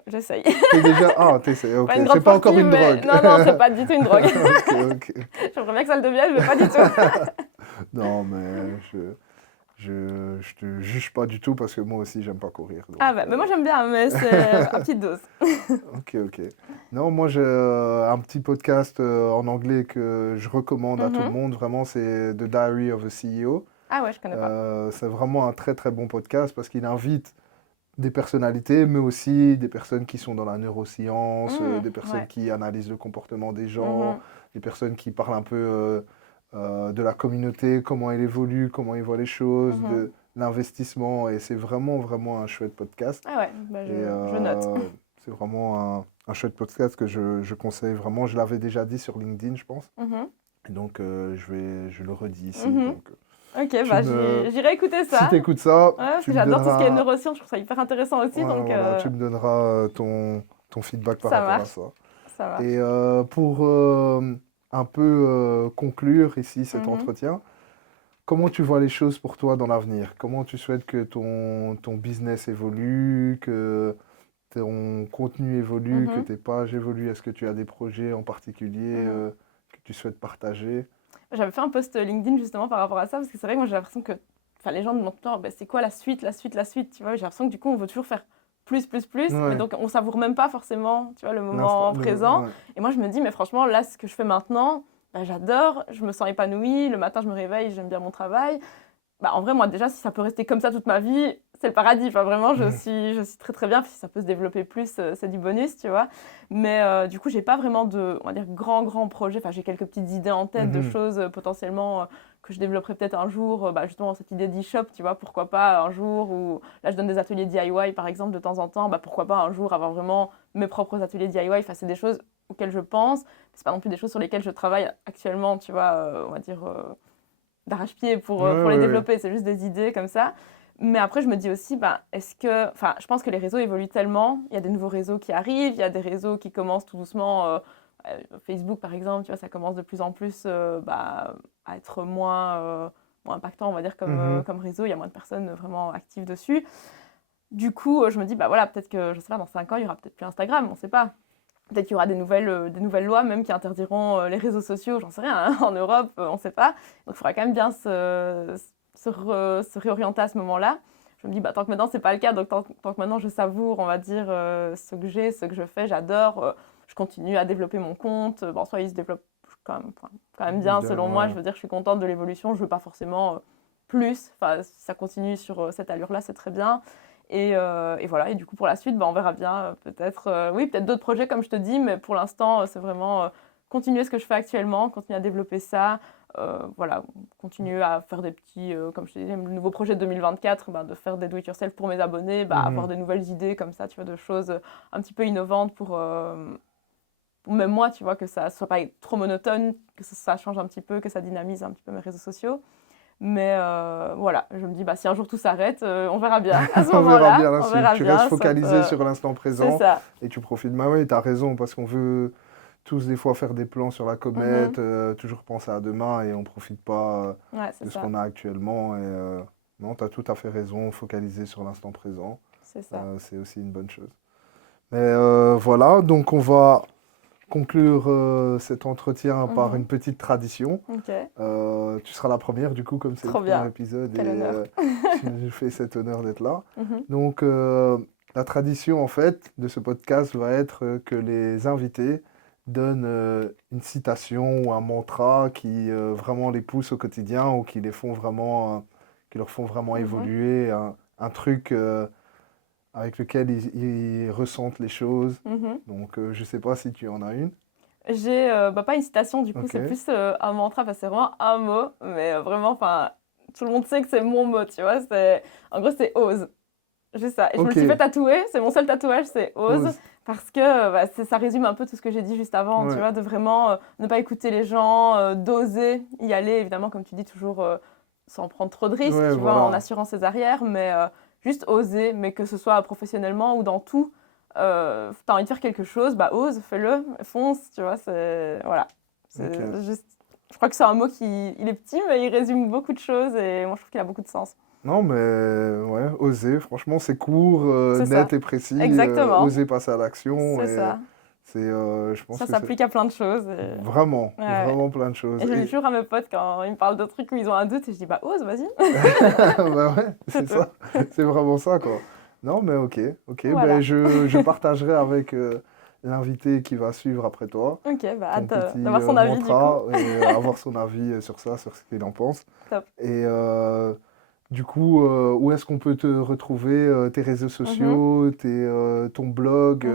J'essaye. T'es déjà... Ah, t'essayes, ok. C'est pas encore une drogue. Non, c'est pas du tout une drogue. Ok. J'aimerais bien que ça le devienne, mais pas du tout. Non, mais je te juge pas du tout parce que moi aussi, j'aime pas courir. Donc, mais moi j'aime bien, mais c'est à petite dose. Ok. Non, moi j'ai un petit podcast en anglais que je recommande à tout le monde. Vraiment, c'est The Diary of a CEO. Ah ouais, je connais pas. C'est vraiment un très très bon podcast parce qu'il invite des personnalités, mais aussi des personnes qui sont dans la neuroscience, des personnes qui analysent le comportement des gens, des personnes qui parlent un peu de la communauté, comment elle évolue, comment ils voient les choses, de l'investissement. Et c'est vraiment, vraiment un chouette podcast. Ah ouais, je note. C'est vraiment un chouette podcast que je conseille vraiment. Je l'avais déjà dit sur LinkedIn, je pense. Et donc, je le redis ici. Donc, ok, j'irai écouter ça. Si tu écoutes ça, parce que j'adore tout ce qui est neurosciences, je trouve ça hyper intéressant aussi. Donc, tu me donneras ton feedback par rapport à ça. Ça marche. Et pour un peu conclure ici cet entretien, comment tu vois les choses pour toi dans l'avenir? Comment tu souhaites que ton business évolue, que ton contenu évolue, que tes pages évoluent? Est-ce que tu as des projets en particulier que tu souhaites partager? J'avais fait un post LinkedIn justement par rapport à ça, parce que c'est vrai que moi j'ai l'impression que les gens me demandent toujours c'est quoi la suite, tu vois. J'ai l'impression que du coup on veut toujours faire plus, mais donc on savoure même pas forcément, tu vois, le moment présent. Et moi je me dis, mais franchement, là, ce que je fais maintenant, j'adore, je me sens épanouie, le matin je me réveille, j'aime bien mon travail. En vrai, moi déjà, si ça peut rester comme ça toute ma vie, c'est le paradis. Enfin, vraiment, je suis très très bien. Puis si ça peut se développer plus, c'est du bonus, tu vois. Mais du coup, j'ai pas vraiment de, on va dire, grands projets. Enfin, j'ai quelques petites idées en tête de choses potentiellement que je développerai peut-être un jour. Justement, cette idée d'e-shop, tu vois, pourquoi pas un jour où, là, je donne des ateliers DIY, par exemple, de temps en temps. Pourquoi pas un jour avoir vraiment mes propres ateliers DIY. Enfin, c'est des choses auxquelles je pense. C'est pas non plus des choses sur lesquelles je travaille actuellement, tu vois, on va dire... d'arrache-pied pour les développer, c'est juste des idées comme ça. Mais après, je me dis aussi, je pense que les réseaux évoluent tellement, il y a des nouveaux réseaux qui arrivent, il y a des réseaux qui commencent tout doucement, Facebook par exemple, tu vois, ça commence de plus en plus à être moins impactant, on va dire, comme réseau, il y a moins de personnes vraiment actives dessus. Du coup, je me dis, peut-être que, je sais pas, dans 5 ans, il y aura peut-être plus Instagram, on ne sait pas. Peut-être qu'il y aura des nouvelles lois même qui interdiront les réseaux sociaux, j'en sais rien, en Europe, on ne sait pas. Donc il faudra quand même bien se réorienter à ce moment-là. Je me dis, tant que maintenant ce n'est pas le cas, donc tant que maintenant je savoure, on va dire, ce que j'ai, ce que je fais, j'adore, je continue à développer mon compte. Soit il se développe quand même bien selon moi, je veux dire, je suis contente de l'évolution, je ne veux pas forcément plus. Enfin, si ça continue sur cette allure-là, c'est très bien. Et voilà, et du coup pour la suite, on verra bien, peut-être d'autres projets comme je te dis, mais pour l'instant c'est vraiment continuer ce que je fais actuellement, continuer à développer ça, voilà, continuer à faire des petits, comme je te disais, le nouveau projet de 2024, de faire des do-it-yourself pour mes abonnés, avoir des nouvelles idées comme ça, tu vois, de choses un petit peu innovantes pour même moi, tu vois, que ça soit pas trop monotone, que ça change un petit peu, que ça dynamise un petit peu mes réseaux sociaux. Mais voilà, je me dis, si un jour tout s'arrête, on verra bien à ce On verra moment-là. bien On la suite. verra Tu bien, restes focalisé sur l'instant c'est présent ça. et tu profites. Bah oui, tu as raison, parce qu'on veut tous des fois faire des plans sur la comète, toujours penser à demain et on ne profite pas Ouais, de c'est ce ça. qu'on a actuellement. Et non, tu as tout à fait raison, focaliser sur l'instant présent, C'est ça. c'est aussi une bonne chose. Mais voilà, donc on va conclure cet entretien par une petite tradition. Ok, Tu seras la première, du coup, comme c'est le trop premier bien. épisode, Quel honneur. tu me fais cet honneur d'être là. Mhm. Donc, la tradition, en fait, de ce podcast va être que les invités donnent une citation ou un mantra qui vraiment les pousse au quotidien ou qui les font vraiment, qui leur font vraiment évoluer, un truc avec lequel ils ressentent les choses. Mhm. Donc, je ne sais pas si tu en as une. J'ai pas une citation, du coup, Ok. c'est plus un mantra, c'est vraiment un mot, mais vraiment, tout le monde sait que c'est mon mot, tu vois. En gros, c'est ose. Juste ça. Et je me le suis fait tatouer, c'est mon seul tatouage, c'est ose. Parce que ça résume un peu tout ce que j'ai dit juste avant, tu vois, de vraiment ne pas écouter les gens, d'oser y aller, évidemment, comme tu dis, toujours sans prendre trop de risques, tu vois, en assurant ses arrières, mais juste oser, mais que ce soit professionnellement ou dans tout. T'as envie de faire quelque chose, ose, fais-le, fonce, tu vois, voilà. Juste, je crois que c'est un mot il est petit, mais il résume beaucoup de choses et moi je trouve qu'il a beaucoup de sens. Non, mais ouais, oser, franchement, c'est court, C'est net ça. et précis. Exactement. Oser passer à l'action. C'est ça. Je pense Ça que s'applique à plein de choses. Vraiment, Ouais. vraiment plein de choses. Et je le dis toujours à mes potes quand ils me parlent de trucs où ils ont un doute et je dis ose, vas-y. Bah ouais, c'est ça. C'est vraiment ça, quoi. Non, mais ok. Voilà. Ben, je partagerai avec l'invité qui va suivre après toi. Ok, hâte Ton d'avoir son avis mantra, du coup. et avoir son avis sur ça, sur ce qu'il en pense. Top. Et du coup, où est-ce qu'on peut te retrouver, tes réseaux sociaux, ton blog,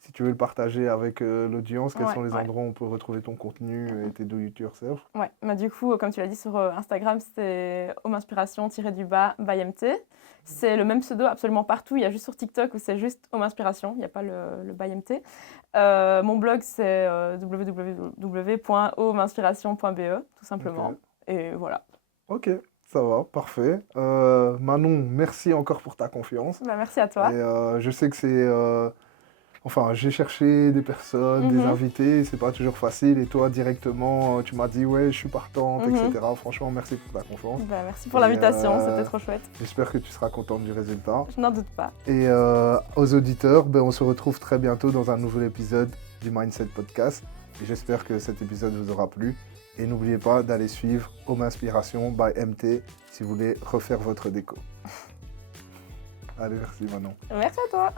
si tu veux le partager avec l'audience, quels sont les endroits où on peut retrouver ton contenu et tes do-it-yourself? Ouais, du coup, comme tu l'as dit sur Instagram, c'est hominspiration-by MT. C'est le même pseudo absolument partout. Il y a juste sur TikTok où c'est juste Home Inspiration, il n'y a pas le by MT. Mon blog, c'est www.homeinspiration.be, tout simplement. Ok. Et voilà. Ok, ça va, parfait. Manon, merci encore pour ta confiance. Merci à toi. Et je sais que c'est... Enfin, j'ai cherché des personnes, des invités, c'est pas toujours facile. Et toi, directement, tu m'as dit, ouais, je suis partante, etc. Franchement, merci pour ta confiance. Merci pour l'invitation, c'était trop chouette. J'espère que tu seras contente du résultat. Je n'en doute pas. Et aux auditeurs, on se retrouve très bientôt dans un nouvel épisode du Mindset Podcast. Et j'espère que cet épisode vous aura plu. Et n'oubliez pas d'aller suivre Home Inspiration by MT si vous voulez refaire votre déco. Allez, merci Manon. Merci à toi.